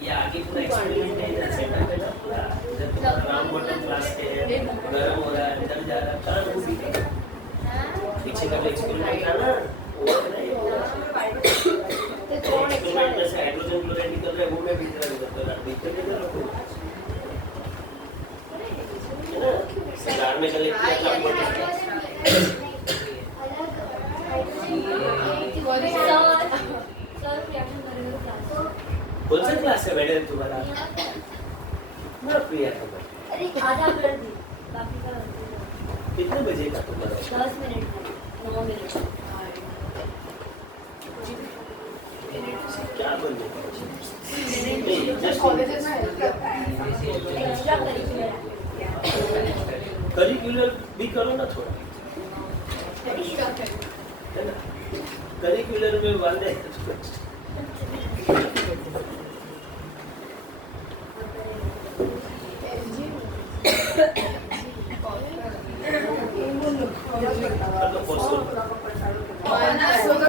ये आगे पूरा एक्सपेरिमेंट है. इधर सेंटर पे ना पूरा इधर तो राउंड बॉटम ग्लास के गर्म हो रहा है, अंदर जा रहा है. कहाँ वो भी पीछे का एक्सपेरिमेंट था ना, वो है ना ये एक्सपेरिमेंट में से हाइड्रोजन क्लोराइड निकल रहा है, वो मैं भीतर निकल रहा है. भीतर निकल रहा है ना, सिगार में कलेक्ट किया था. कौन सा क्लास है मैडम तुम्हारा? मैं प्रिया था. अरे आधा कर दी, बाकी का कितने बजे का तुम्हारा? 10 मिनट 9 मिनट. क्या बोल रहे हो? कॉलेजेस में हेल्प करता है. एक्स्ट्रा करिकुलर करिकुलर भी करो ना थोड़ा, है ना. करिकुलर में वाले ये बोलो.